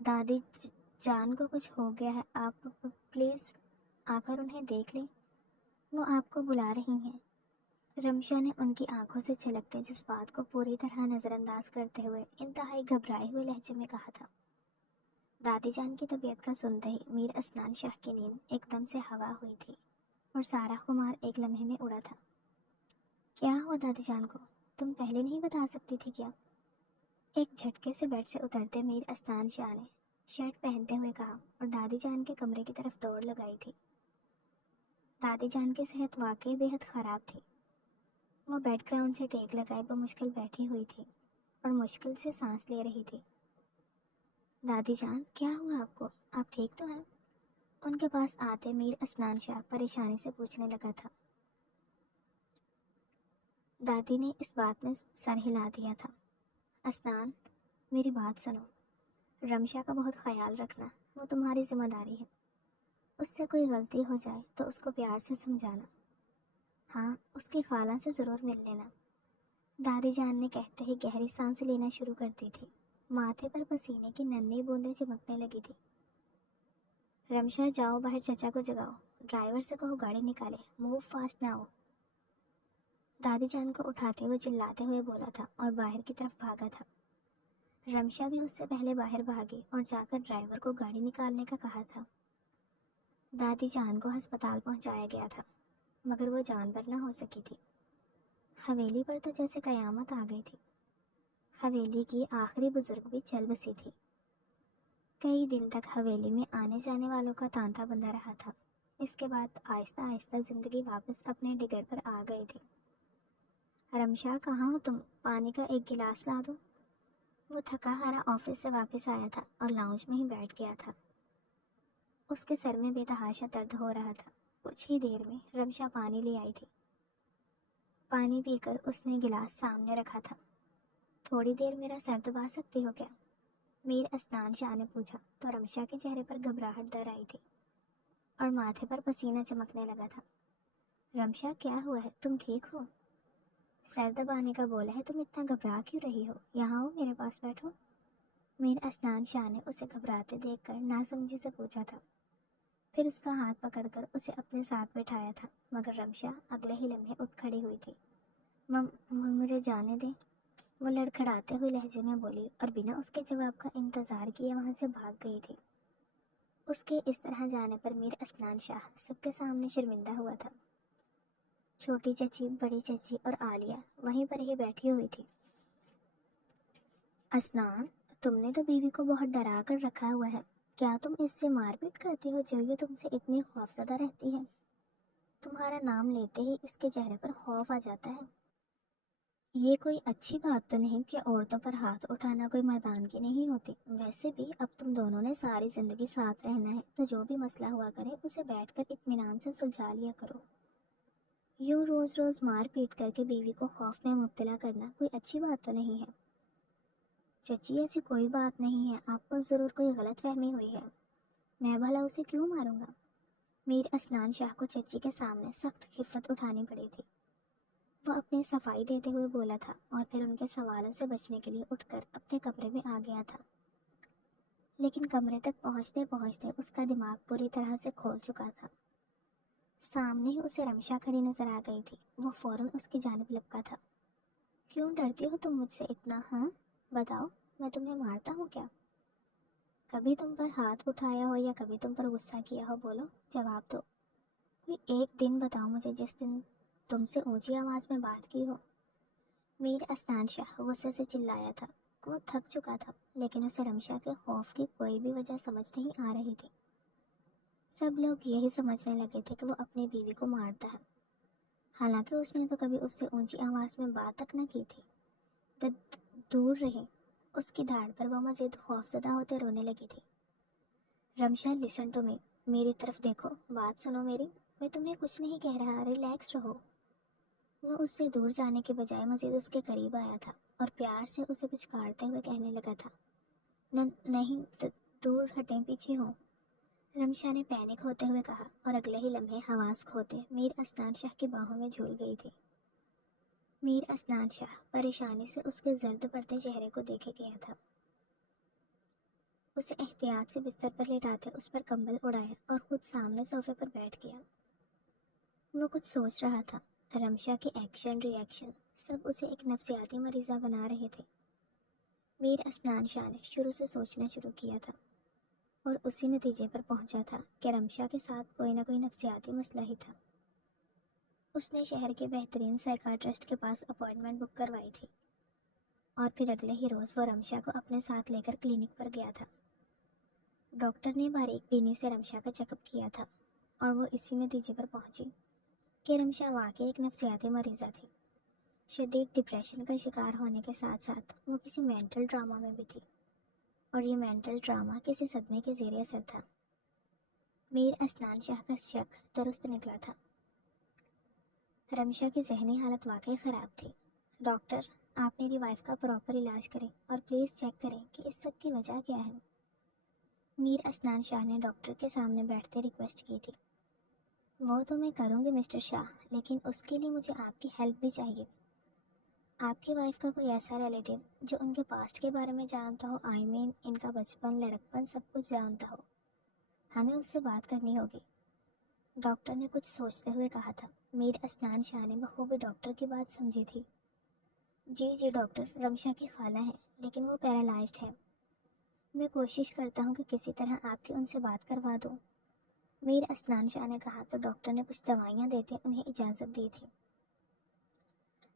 دادی جان کو کچھ ہو گیا ہے، آپ پلیز آ کر انہیں دیکھ لیں، وہ آپ کو بلا رہی ہیں۔ رمشا نے ان کی آنکھوں سے چھلکتے جذبات کو پوری طرح نظر انداز کرتے ہوئے انتہائی گھبرائے ہوئے لہجے میں کہا تھا۔ دادی جان کی طبیعت کا سنتے ہی میر اسنان شاہ کی نیند ایک دم سے ہوا ہوئی تھی اور سارا خمار ایک لمحے میں اڑا تھا۔ کیا ہوا دادی جان کو؟ تم پہلے نہیں بتا سکتی تھی کیا؟ ایک جھٹکے سے بیڈ سے اترتے میر اسنان شاہ نے شرٹ پہنتے ہوئے کہا اور دادی جان کے کمرے کی طرف دوڑ لگائی تھی۔ دادی جان کی صحت واقعی بے حد خراب تھی۔ وہ بیڈ گراؤنڈ سے ٹیک لگائے بمشکل بیٹھی ہوئی تھی اور مشکل سے سانس لے رہی تھی۔ دادی جان کیا ہوا آپ کو؟ آپ ٹھیک تو ہیں؟ ان کے پاس آتے میر اسنان شاہ پریشانی سے پوچھنے لگا تھا۔ دادی نے اس بات میں سر ہلا دیا تھا۔ اسنان، میری بات سنو، رمشا کا بہت خیال رکھنا، وہ تمہاری ذمہ داری ہے۔ اس سے کوئی غلطی ہو جائے تو اس کو پیار سے سمجھانا۔ ہاں، اس کی خالہ سے ضرور مل لینا۔ دادی جان نے کہتے ہی گہری سانس لینا شروع کر دی تھی۔ ماتھے پر پسینے کی ننھی بوندیں چمکنے لگی تھی۔ رمشا جاؤ باہر چچا کو جگاؤ، ڈرائیور سے کہو گاڑی نکالے، موو فاسٹ نہ ہو۔ دادی جان کو اٹھاتے ہوئے چلاتے ہوئے بولا تھا اور باہر کی طرف بھاگا تھا۔ رمشا بھی اس سے پہلے باہر بھاگی اور جا کر ڈرائیور کو گاڑی نکالنے کا کہا تھا۔ دادی جان کو ہسپتال پہنچایا گیا تھا مگر وہ جانور نہ ہو سکی تھی۔ حویلی پر تو جیسے قیامت آ گئی تھی۔ حویلی کی آخری بزرگ بھی چل بسی تھی۔ کئی دن تک حویلی میں آنے جانے والوں کا تانتا بندہ رہا تھا۔ اس کے بعد آہستہ آہستہ زندگی واپس اپنے ڈگر پر آ گئی تھی۔ رمشا کہاں ہو تم؟ پانی کا ایک گلاس لا دو۔ وہ تھکا ہارا آفس سے واپس آیا تھا اور لاؤنج میں ہی بیٹھ گیا تھا۔ اس کے سر میں بے تحاشا درد ہو رہا تھا۔ کچھ ہی دیر میں رمشا پانی لے آئی تھی۔ پانی پی کر اس نے گلاس سامنے رکھا تھا۔ تھوڑی دیر میرا سر دبا سکتی ہو کیا؟ میر اسنان شاہ نے پوچھا تو رمشا کے چہرے پر گھبراہٹ در آئی تھی اور ماتھے پر پسینہ چمکنے لگا تھا۔ رمشا کیا ہوا ہے؟ تم ٹھیک ہو؟ سر دبانے کا بولا ہے، تم اتنا گھبرا کیوں رہی ہو؟ یہاں ہو، میرے پاس بیٹھو۔ میر اسنان شاہ نے اسے گھبراتے دیکھ کر ناسمجھی سے پوچھا تھا۔ پھر اس کا ہاتھ پکڑ کر اسے اپنے ساتھ بٹھایا تھا مگر رمشا اگلے ہی لمحے اٹھ کھڑی ہوئی تھی۔ مجھے جانے دیں، وہ لڑکھڑاتے ہوئے لہجے میں بولی اور بنا اس کے جواب کا انتظار کیے وہاں سے بھاگ گئی تھی۔ اس کے اس طرح جانے پر میر اسنان شاہ سب کے سامنے شرمندہ ہوا تھا۔ چھوٹی چچی، بڑی چچی اور عالیہ وہیں پر ہی بیٹھی ہوئی تھی۔ اسنان، تم نے تو بیوی کو بہت ڈرا کر رکھا ہوا ہے، کیا تم اس سے مار پیٹ کرتی ہو جو یہ تم سے اتنی خوفزدہ رہتی ہے؟ تمہارا نام لیتے ہی اس کے چہرے پر خوف آ جاتا ہے۔ یہ کوئی اچھی بات تو نہیں کہ عورتوں پر ہاتھ اٹھانا کوئی مردانگی نہیں ہوتی۔ ویسے بھی اب تم دونوں نے ساری زندگی ساتھ رہنا ہے تو جو بھی مسئلہ ہوا کرے اسے بیٹھ کر اطمینان سے سلجھا لیا کرو۔ یوں روز روز مار پیٹ کر کے بیوی کو خوف میں مبتلا کرنا کوئی اچھی بات تو نہیں ہے۔ چچی، ایسی کوئی بات نہیں ہے، آپ کو ضرور کوئی غلط فہمی ہوئی ہے۔ میں بھلا اسے کیوں ماروں گا؟ میر اسنان شاہ کو چچی کے سامنے سخت خفت اٹھانی پڑی تھی۔ وہ اپنی صفائی دیتے ہوئے بولا تھا اور پھر ان کے سوالوں سے بچنے کے لیے اٹھ کر اپنے کمرے میں آ گیا تھا۔ لیکن کمرے تک پہنچتے پہنچتے اس کا دماغ پوری طرح سے کھول چکا تھا۔ سامنے ہی اسے رمشا کھڑی نظر آ گئی تھی۔ وہ فوراً اس کی جانب لپکا تھا۔ کیوں ڈرتی ہو تم مجھ سے اتنا؟ ہاں بتاؤ، میں تمہیں مارتا ہوں کیا؟ کبھی تم پر ہاتھ اٹھایا ہو یا کبھی تم پر غصہ کیا ہو؟ بولو، جواب دو۔ کوئی ایک دن بتاؤ مجھے جس دن تم سے اونچی آواز میں بات کی ہو۔ میر اسنان شاہ غصے سے چلایا تھا۔ وہ تھک چکا تھا لیکن اسے رمشا کے خوف کی کوئی بھی وجہ سمجھ نہیں آ رہی تھی۔ سب لوگ یہی سمجھنے لگے تھے کہ وہ اپنی بیوی کو مارتا ہے، حالانکہ اس نے تو کبھی اس سے اونچی آواز میں بات تک نہ کی تھی۔ دور رہے، اس کی دھاڑ پر وہ مزید خوفزدہ ہوتے رونے لگی تھی۔ رمشا، لسن ٹو می، میری طرف دیکھو، بات سنو میری، میں تمہیں کچھ نہیں کہہ رہا، ریلیکس رہو۔ وہ اس سے دور جانے کے بجائے مزید اس کے قریب آیا تھا اور پیار سے اسے پچکارتے ہوئے کہنے لگا تھا، نہیں، دور ہٹیں، پیچھے ہو۔ رمشا نے پینک ہوتے ہوئے کہا اور اگلے ہی لمحے حواس کھوتے میر اسنان شاہ کی باہوں میں جھول گئی تھی۔ میر اسنان شاہ پریشانی سے اس کے زرد پڑتے چہرے کو دیکھے گیا تھا۔ اسے احتیاط سے بستر پر لٹاتے اس پر کمبل اڑایا اور خود سامنے صوفے پر بیٹھ گیا۔ وہ کچھ سوچ رہا تھا۔ رمشا کے ایکشن ریئیکشن سب اسے ایک نفسیاتی مریضہ بنا رہے تھے۔ میر اسنان شاہ نے شروع سے سوچنا شروع کیا تھا اور اسی نتیجے پر پہنچا تھا کہ رمشا کے ساتھ کوئی نہ کوئی نفسیاتی مسئلہ ہی تھا۔ اس نے شہر کے بہترین سائیکاٹرسٹ کے پاس اپائنٹمنٹ بک کروائی تھی اور پھر اگلے ہی روز وہ رمشا کو اپنے ساتھ لے کر کلینک پر گیا تھا۔ ڈاکٹر نے باریک بینی سے رمشا کا چیک اپ کیا تھا اور وہ اسی نتیجے پر پہنچی کہ رمشا واقعی ایک نفسیاتی مریضہ تھی۔ شدید ڈپریشن کا شکار ہونے کے ساتھ ساتھ وہ کسی مینٹل ڈراما میں بھی تھی، اور یہ مینٹل ڈراما کسی صدمے کے زیر اثر تھا۔ میر اسنان شاہ کا شک درست نکلا تھا۔ رمشا کی ذہنی حالت واقعی خراب تھی۔ ڈاکٹر، آپ میری وائف کا پراپر علاج کریں اور پلیز چیک کریں کہ اس سب کی وجہ کیا ہے۔ میر اسنان شاہ نے ڈاکٹر کے سامنے بیٹھتے ریکویسٹ کی تھی۔ وہ تو میں کروں گی مسٹر شاہ، لیکن اس کے لیے مجھے آپ کی ہیلپ بھی چاہیے۔ آپ کی وائف کا کوئی ایسا ریلیٹیو جو ان کے پاسٹ کے بارے میں جانتا ہو، ان کا بچپن، لڑکپن سب کچھ جانتا ہو۔ ہمیں اس سے بات کرنی ہوگی۔ ڈاکٹر نے کچھ سوچتے ہوئے کہا تھا۔ میر اسنان شاہ نے بخوبی ڈاکٹر کی بات سمجھی تھی۔ جی ڈاکٹر، رمشا کی خالہ ہیں لیکن وہ پیرالائزڈ ہے۔ میں کوشش کرتا ہوں کہ کسی طرح آپ کی ان سے بات کروا دوں۔ میر اسنان شاہ نے کہا تو ڈاکٹر نے کچھ دوائیاں دیتے انہیں اجازت دی تھی۔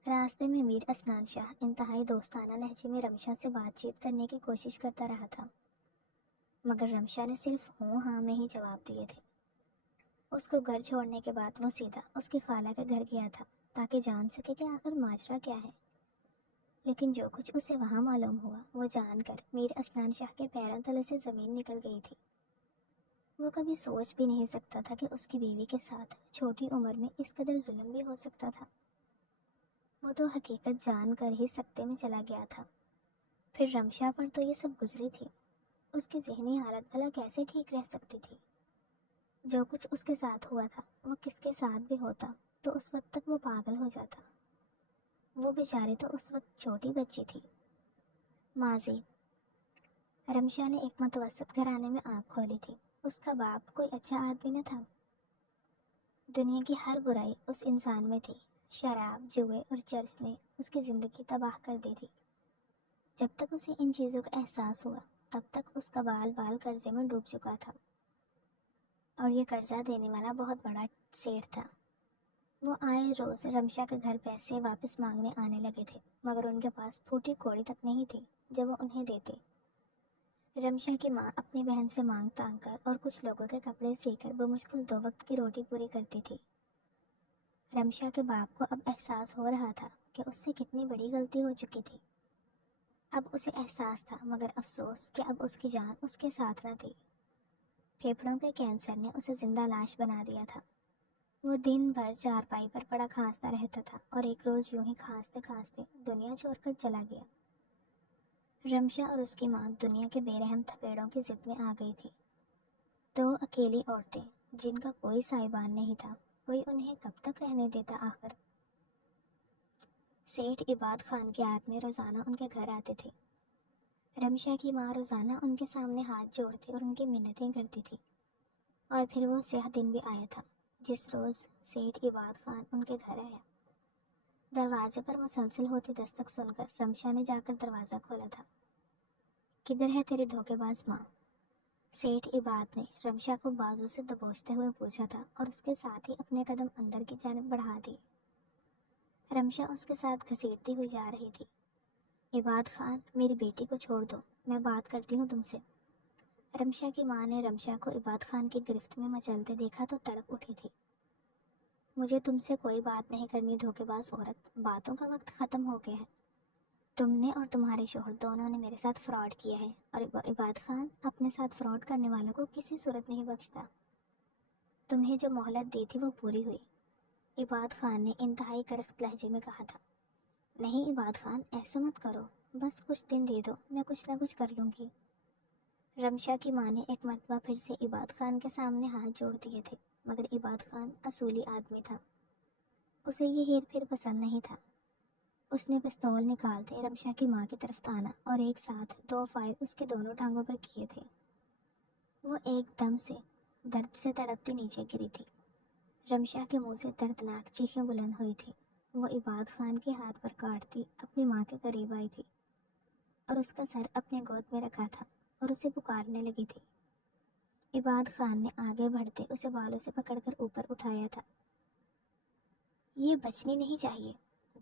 راستے میں میر اسنان شاہ انتہائی دوستانہ لہجے میں رمشا سے بات چیت کرنے کی کوشش کرتا رہا تھا، مگر رمشا نے صرف ہوں ہاں میں ہی جواب دیے تھے۔ اس کو گھر چھوڑنے کے بعد وہ سیدھا اس کی خالہ کے گھر گیا تھا تاکہ جان سکے کہ آخر ماجرا کیا ہے، لیکن جو کچھ اسے وہاں معلوم ہوا وہ جان کر میر اسنان شاہ کے پیروں تلے سے زمین نکل گئی تھی۔ وہ کبھی سوچ بھی نہیں سکتا تھا کہ اس کی بیوی کے ساتھ چھوٹی عمر میں اس قدر ظلم بھی ہو سکتا تھا۔ وہ تو حقیقت جان کر ہی سکتے میں چلا گیا تھا۔ پھر رمشا پر تو یہ سب گزری تھی، اس کی ذہنی حالت بھلا کیسے ٹھیک رہ سکتی تھی؟ جو کچھ اس کے ساتھ ہوا تھا وہ کس کے ساتھ بھی ہوتا تو اس وقت تک وہ پاگل ہو جاتا۔ وہ بیچاری تو اس وقت چھوٹی بچی تھی۔ ماضی۔ رمشا نے ایک متوسط گھرانے میں آنکھ کھولی تھی۔ اس کا باپ کوئی اچھا آدمی نہ تھا۔ دنیا کی ہر برائی اس انسان میں تھی۔ شراب، جوئے اور چرس نے اس کی زندگی تباہ کر دی تھی۔ جب تک اسے ان چیزوں کا احساس ہوا تب تک اس کا بال قرضے میں ڈوب چکا تھا، اور یہ قرضہ دینے والا بہت بڑا سیٹھ تھا۔ وہ آئے روز رمشا کے گھر پیسے واپس مانگنے آنے لگے تھے، مگر ان کے پاس پھوٹی کوڑی تک نہیں تھی جو وہ انہیں دیتے۔ رمشا کی ماں اپنی بہن سے مانگ تانگ کر اور کچھ لوگوں کے کپڑے سی کر بمشکل 2 وقت کی روٹی پوری کرتی تھی۔ رمشا کے باپ کو اب احساس ہو رہا تھا کہ اس سے کتنی بڑی غلطی ہو چکی تھی۔ اب اسے احساس تھا مگر افسوس کہ اب اس کی جان اس کے ساتھ نہ تھی۔ پھیپھڑوں کے کینسر نے اسے زندہ لاش بنا دیا تھا۔ وہ دن بھر چارپائی پر پڑا کھانستا رہتا تھا اور ایک روز یوں ہی کھانستے کھانستے دنیا چھوڑ کر چلا گیا۔ رمشا اور اس کی ماں دنیا کے بے رحم تھپیڑوں کی ضد میں آ گئی تھی۔ 2 اکیلی عورتیں جن کا کوئی سائبان نہیں تھا، کوئی انہیں کب تک رہنے دیتا آخر؟ سیٹھ عباد خان کے آدمی روزانہ ان کے گھر آتے تھے۔ رمشا کی ماں روزانہ ان کے سامنے ہاتھ جوڑتی اور ان کی منتیں کرتی تھی۔ اور پھر وہ سیاہ دن بھی آیا تھا جس روز سیٹھ عباد خان ان کے گھر آیا۔ دروازے پر مسلسل ہوتی دستک سن کر رمشا نے جا کر دروازہ کھولا تھا۔ کدھر ہے تیری دھوکے باز ماں؟ سیٹھ عباد نے رمشا کو بازو سے دبوچتے ہوئے پوچھا تھا اور اس کے ساتھ ہی اپنے قدم اندر کی جانب بڑھا دیے۔ رمشا اس کے ساتھ گھسیٹتی ہوئی جا رہی تھی۔ عباد خان، میری بیٹی کو چھوڑ دو، میں بات کرتی ہوں تم سے۔ رمشا کی ماں نے رمشا کو عباد خان کی گرفت میں مچلتے دیکھا تو تڑپ اٹھی تھی۔ مجھے تم سے کوئی بات نہیں کرنی دھوکے باز عورت، باتوں کا وقت ختم ہو گیا ہے۔ تم نے اور تمہارے شوہر دونوں نے میرے ساتھ فراڈ کیا ہے، اور عباد خان اپنے ساتھ فراڈ کرنے والوں کو کسی صورت نہیں بخشتا۔ تمہیں جو مہلت دی تھی وہ پوری ہوئی، عباد خان نے انتہائی کرخت لہجے میں کہا تھا۔ نہیں عباد خان، ایسا مت کرو، بس کچھ دن دے دو، میں کچھ نہ کچھ کر لوں گی۔ رمشا کی ماں نے ایک مرتبہ پھر سے عباد خان کے سامنے ہاتھ جوڑ دیے تھے، مگر عباد خان اصولی آدمی تھا، اسے یہ ہیر پھیر پسند نہیں تھا۔ اس نے پستول نکالتے رمشا کی ماں کی طرف تانا اور ایک ساتھ 2 فائر اس کے دونوں ٹانگوں پر کیے تھے۔ وہ ایک دم سے درد سے تڑپتی نیچے گری تھی۔ رمشا کے منہ سے دردناک چیخیں بلند ہوئی تھی۔ وہ عباد خان کے ہاتھ پر کاٹتی اپنی ماں کے قریب آئی تھی اور اس کا سر اپنے گود میں رکھا تھا اور اسے پکارنے لگی تھی۔ عباد خان نے آگے بڑھتے اسے بالوں سے پکڑ کر اوپر اٹھایا تھا۔ یہ بچنی نہیں چاہیے،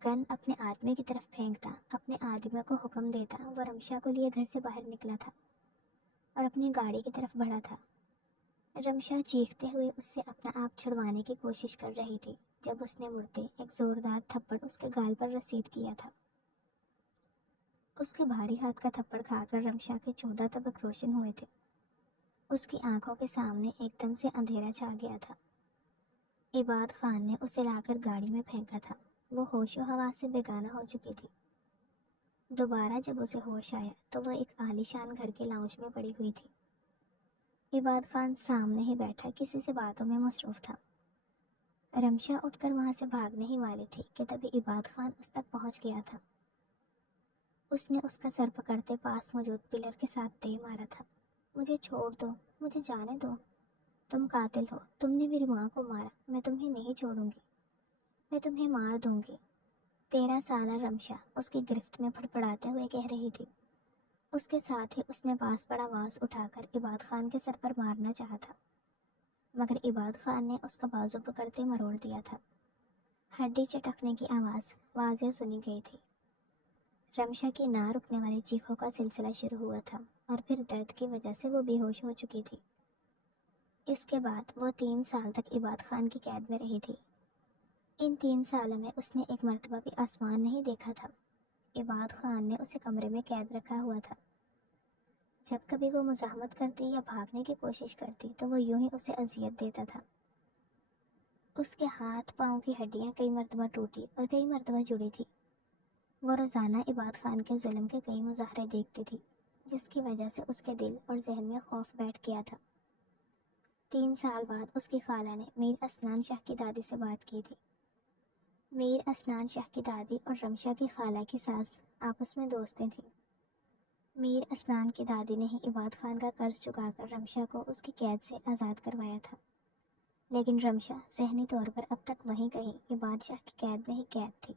گن اپنے آدمی کی طرف پھینکتا، اپنے آدمیوں کو حکم دیتا۔ وہ رمشا کو لیے گھر سے باہر نکلا تھا اور اپنی گاڑی کی طرف بڑھا تھا۔ رمشا چیختے ہوئے اس سے اپنا آپ چھڑوانے کی کوشش کر رہی تھی جب اس نے مڑتے ایک زوردار تھپڑ اس کے گال پر رسید کیا تھا۔ اس کے بھاری ہاتھ کا تھپڑ کھا کر رمشا کے 14 تبق روشن ہوئے تھے۔ اس کی آنکھوں کے سامنے ایک دم سے اندھیرا چھا گیا تھا۔ عباد خان نے اسے لا کر گاڑی میں پھینکا تھا۔ وہ ہوش و حواس سے بیگانہ ہو چکی تھی۔ دوبارہ جب اسے ہوش آیا تو وہ ایک عالیشان گھر کے لاؤنج میں پڑی ہوئی تھی۔ عباد خان سامنے ہی بیٹھا کسی سے باتوں میں مصروف تھا۔ رمشا اٹھ کر وہاں سے بھاگنے ہی والی تھی کہ تبھی عباد خان اس تک پہنچ گیا تھا۔ اس نے اس کا سر پکڑتے پاس موجود پلر کے ساتھ دے مارا تھا۔ مجھے چھوڑ دو، مجھے جانے دو، تم قاتل ہو، تم نے میری ماں کو مارا، میں تمہیں نہیں چھوڑوں گی، میں تمہیں مار دوں گی۔ 13 سالہ رمشا اس کی گرفت میں پھڑپڑاتے ہوئے کہہ رہی تھی۔ اس کے ساتھ ہی اس نے پاس پڑا واز اٹھا کر عباد خان کے سر پر مارنا چاہا تھا، مگر عباد خان نے اس کا بازو پکڑتے مروڑ دیا تھا۔ ہڈی چٹکنے کی آواز واضح سنی گئی تھی۔ رمشا کی نہ رکنے والی چیخوں کا سلسلہ شروع ہوا تھا اور پھر درد کی وجہ سے وہ بے ہوش ہو چکی تھی۔ اس کے بعد وہ 3 سال تک عباد خان کی قید میں رہی تھی۔ ان 3 سالوں میں اس نے ایک مرتبہ بھی آسمان نہیں دیکھا تھا۔ عباد خان نے اسے کمرے میں قید رکھا ہوا تھا۔ جب کبھی وہ مزاحمت کرتی یا بھاگنے کی کوشش کرتی تو وہ یوں ہی اسے اذیت دیتا تھا۔ اس کے ہاتھ پاؤں کی ہڈیاں کئی مرتبہ ٹوٹی اور کئی مرتبہ جڑی تھی۔ وہ روزانہ عباد خان کے ظلم کے کئی مظاہرے دیکھتی تھی، جس کی وجہ سے اس کے دل اور ذہن میں خوف بیٹھ گیا تھا۔ 3 سال بعد اس کی خالہ نے میر اسنان شاہ کی دادی سے بات کی تھی۔ میر اسنان شاہ کی دادی اور رمشا کی خالہ کی ساس آپس میں دوستیں تھیں۔ میر اسنان کی دادی نے ہی عباد خان کا قرض چکا کر رمشا کو اس کی قید سے آزاد کروایا تھا، لیکن رمشا ذہنی طور پر اب تک وہیں کہیں عباد شاہ کی قید میں ہی قید تھی۔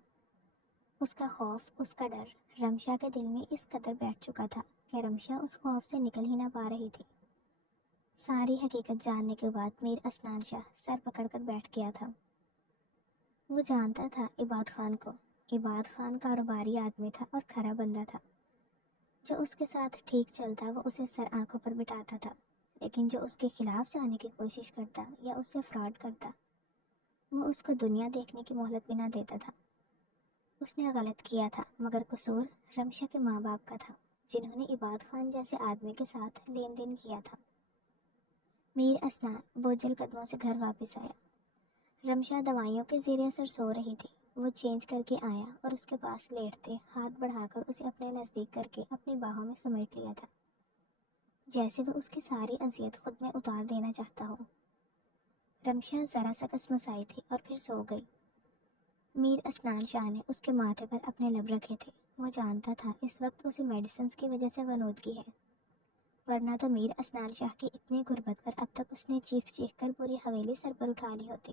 اس کا خوف، اس کا ڈر رمشا کے دل میں اس قدر بیٹھ چکا تھا کہ رمشا اس خوف سے نکل ہی نہ پا رہی تھی۔ ساری حقیقت جاننے کے بعد میر اسنان شاہ سر پکڑ کر بیٹھ گیا تھا۔ وہ جانتا تھا عباد خان کو۔ عباد خان کاروباری آدمی تھا اور کھرا بندہ تھا۔ جو اس کے ساتھ ٹھیک چلتا وہ اسے سر آنکھوں پر بٹھاتا تھا، لیکن جو اس کے خلاف جانے کی کوشش کرتا یا اس سے فراڈ کرتا وہ اس کو دنیا دیکھنے کی مہلت بھی نہ دیتا تھا۔ اس نے غلط کیا تھا، مگر قصور رمشا کے ماں باپ کا تھا، جنہوں نے عباد خان جیسے آدمی کے ساتھ لین دین کیا تھا۔ میر اسنان بوجھل قدموں سے گھر واپس آیا۔ رمشا دوائیوں کے زیر اثر سو رہی تھی۔ وہ چینج کر کے آیا اور اس کے پاس لیٹتے ہاتھ بڑھا کر اسے اپنے نزدیک کر کے اپنی باہوں میں سمیٹ لیا تھا، جیسے وہ اس کی ساری اذیت خود میں اتار دینا چاہتا ہو۔ رمشا ذرا سا کسمسائی تھی اور پھر سو گئی۔ میر اسنان شاہ نے اس کے ماتھے پر اپنے لب رکھے تھے۔ وہ جانتا تھا اس وقت اسے میڈیسنز کی وجہ سے غنودگی ہے، ورنہ تو میر اسنان شاہ کی اتنی غربت پر اب تک اس نے چیخ چیخ کر پوری حویلی سر پر اٹھا لی ہوتی۔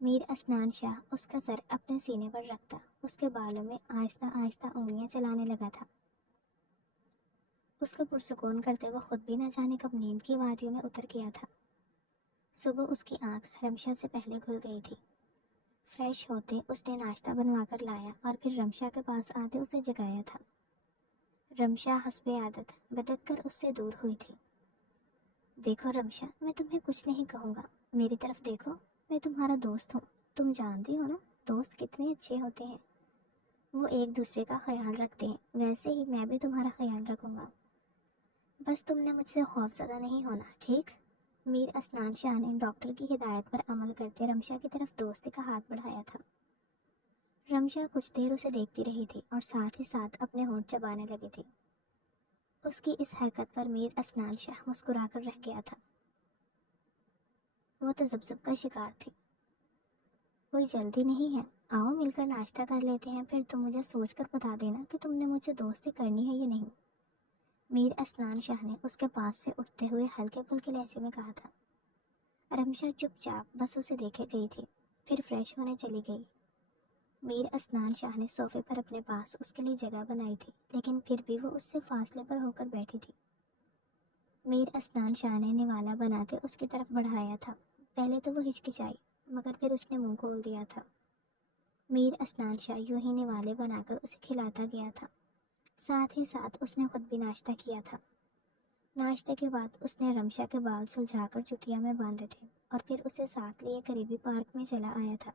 میر اسنان شاہ اس کا سر اپنے سینے پر رکھتا، اس کے بالوں میں آہستہ آہستہ انگلیاں چلانے لگا تھا۔ اس کو پرسکون کرتے وہ خود بھی نہ جانے کب نیند کی وادیوں میں اتر گیا تھا۔ صبح اس کی آنکھ رمشا سے پہلے کھل گئی تھی۔ فریش ہوتے اس نے ناشتہ بنوا کر لایا اور پھر رمشا کے پاس آتے اسے جگایا تھا۔ رمشا حسب عادت بدک کر اس سے دور ہوئی تھی۔ دیکھو رمشا، میں تمہیں کچھ نہیں کہوں گا، میری طرف دیکھو، میں تمہارا دوست ہوں، تم جانتی ہو نا دوست کتنے اچھے ہوتے ہیں، وہ ایک دوسرے کا خیال رکھتے ہیں، ویسے ہی میں بھی تمہارا خیال رکھوں گا، بس تم نے مجھ سے خوف زدہ نہیں ہونا، ٹھیک؟ میر اسنان شاہ نے ڈاکٹر کی ہدایت پر عمل کرتے رمشا کی طرف دوستی کا ہاتھ بڑھایا تھا۔ رمشا کچھ دیر اسے دیکھتی رہی تھی اور ساتھ ہی ساتھ اپنے ہونٹ چبانے لگی تھی۔ اس کی اس حرکت پر میر اسنان شاہ مسکرا کر رہ گیا تھا۔ وہ تذبذب کا شکار تھی۔ کوئی جلدی نہیں ہے، آؤ مل کر ناشتہ کر لیتے ہیں، پھر تم مجھے سوچ کر بتا دینا کہ تم نے مجھ سے دوستی کرنی ہے یا نہیں، میر اسنان شاہ نے اس کے پاس سے اٹھتے ہوئے ہلکے پھلکے لہجے میں کہا تھا۔ رمشا چپ چاپ بس اسے دیکھے گئی تھی، پھر فریش ہونے چلی گئی۔ میر اسنان شاہ نے صوفے پر اپنے پاس اس کے لیے جگہ بنائی تھی، لیکن پھر بھی وہ اس سے فاصلے پر ہو کر بیٹھی تھی۔ میر اسنان شاہ نے نوالا بناتے اس کی طرف بڑھایا تھا۔ پہلے تو وہ ہچکچائی، مگر پھر اس نے منہ کھول دیا تھا۔ میر اسنان شاہ یوں ہی نوالے بنا کر اسے کھلاتا گیا تھا، ساتھ ہی ساتھ اس نے خود بھی ناشتہ کیا تھا۔ ناشتے کے بعد اس نے رمشا کے بال سلجھا کر چٹیا میں باندھے تھے اور پھر اسے ساتھ لیے قریبی پارک میں چلا آیا تھا۔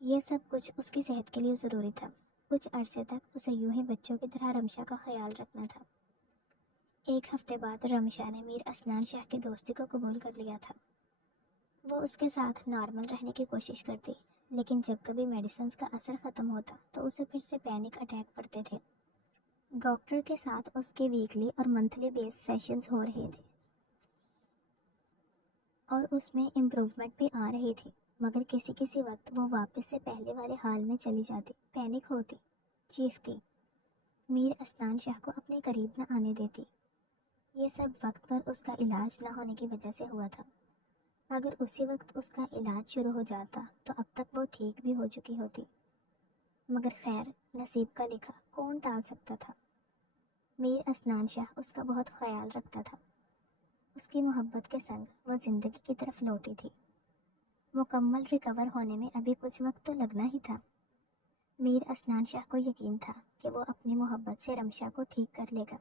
یہ سب کچھ اس کی صحت کے لیے ضروری تھا۔ کچھ عرصے تک اسے یوں ہی بچوں کی طرح رمشا کا خیال رکھنا تھا۔ ایک ہفتے بعد رمشا نے میر اسنان شاہ کی دوستی کو قبول کر لیا تھا۔ وہ اس کے ساتھ نارمل رہنے کی کوشش کرتی، لیکن جب کبھی میڈیسنز کا اثر ختم ہوتا تو اسے پھر سے پینک اٹیک پڑتے تھے۔ ڈاکٹر کے ساتھ اس کے ویکلی اور منتھلی بیس سیشنز ہو رہے تھے اور اس میں امپروومنٹ بھی آ رہی تھی، مگر کسی وقت وہ واپس سے پہلے والے حال میں چلی جاتی، پینک ہوتی، چیختی، میر اسنان شاہ کو اپنے قریب نہ آنے دیتی۔ یہ سب وقت پر اس کا علاج نہ ہونے کی وجہ سے ہوا تھا۔ اگر اسی وقت اس کا علاج شروع ہو جاتا تو اب تک وہ ٹھیک بھی ہو چکی ہوتی، مگر خیر، نصیب کا لکھا کون ٹال سکتا تھا۔ میر اسنان شاہ اس کا بہت خیال رکھتا تھا۔ اس کی محبت کے سنگ وہ زندگی کی طرف لوٹی تھی۔ مکمل ریکور ہونے میں ابھی کچھ وقت تو لگنا ہی تھا۔ میر اسنان شاہ کو یقین تھا کہ وہ اپنی محبت سے رمشا کو ٹھیک کر لے گا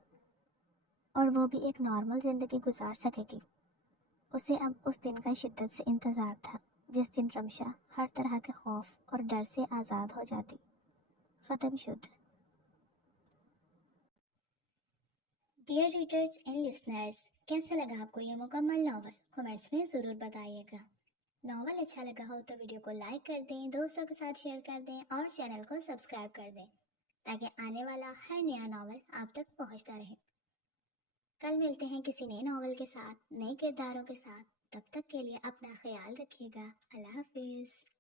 اور وہ بھی ایک نارمل زندگی گزار سکے گی۔ اسے اب اس دن کا شدت سے انتظار تھا جس دن رمشا ہر طرح کے خوف اور ڈر سے آزاد ہو جاتی۔ ختم شد۔ ڈیئر ریڈرز اینڈ لسنرز، کیسا لگا آپ کو یہ مکمل ناول؟ کمنٹس میں ضرور بتائیے گا۔ ناول اچھا لگا ہو تو ویڈیو کو لائک کر دیں، دوستوں کے ساتھ شیئر کر دیں اور چینل کو سبسکرائب کر دیں تاکہ آنے والا ہر نیا ناول آپ تک پہنچتا رہے۔ کل ملتے ہیں کسی نئے ناول کے ساتھ، نئے کرداروں کے ساتھ۔ تب تک کے لیے اپنا خیال رکھیے گا۔ اللہ حافظ۔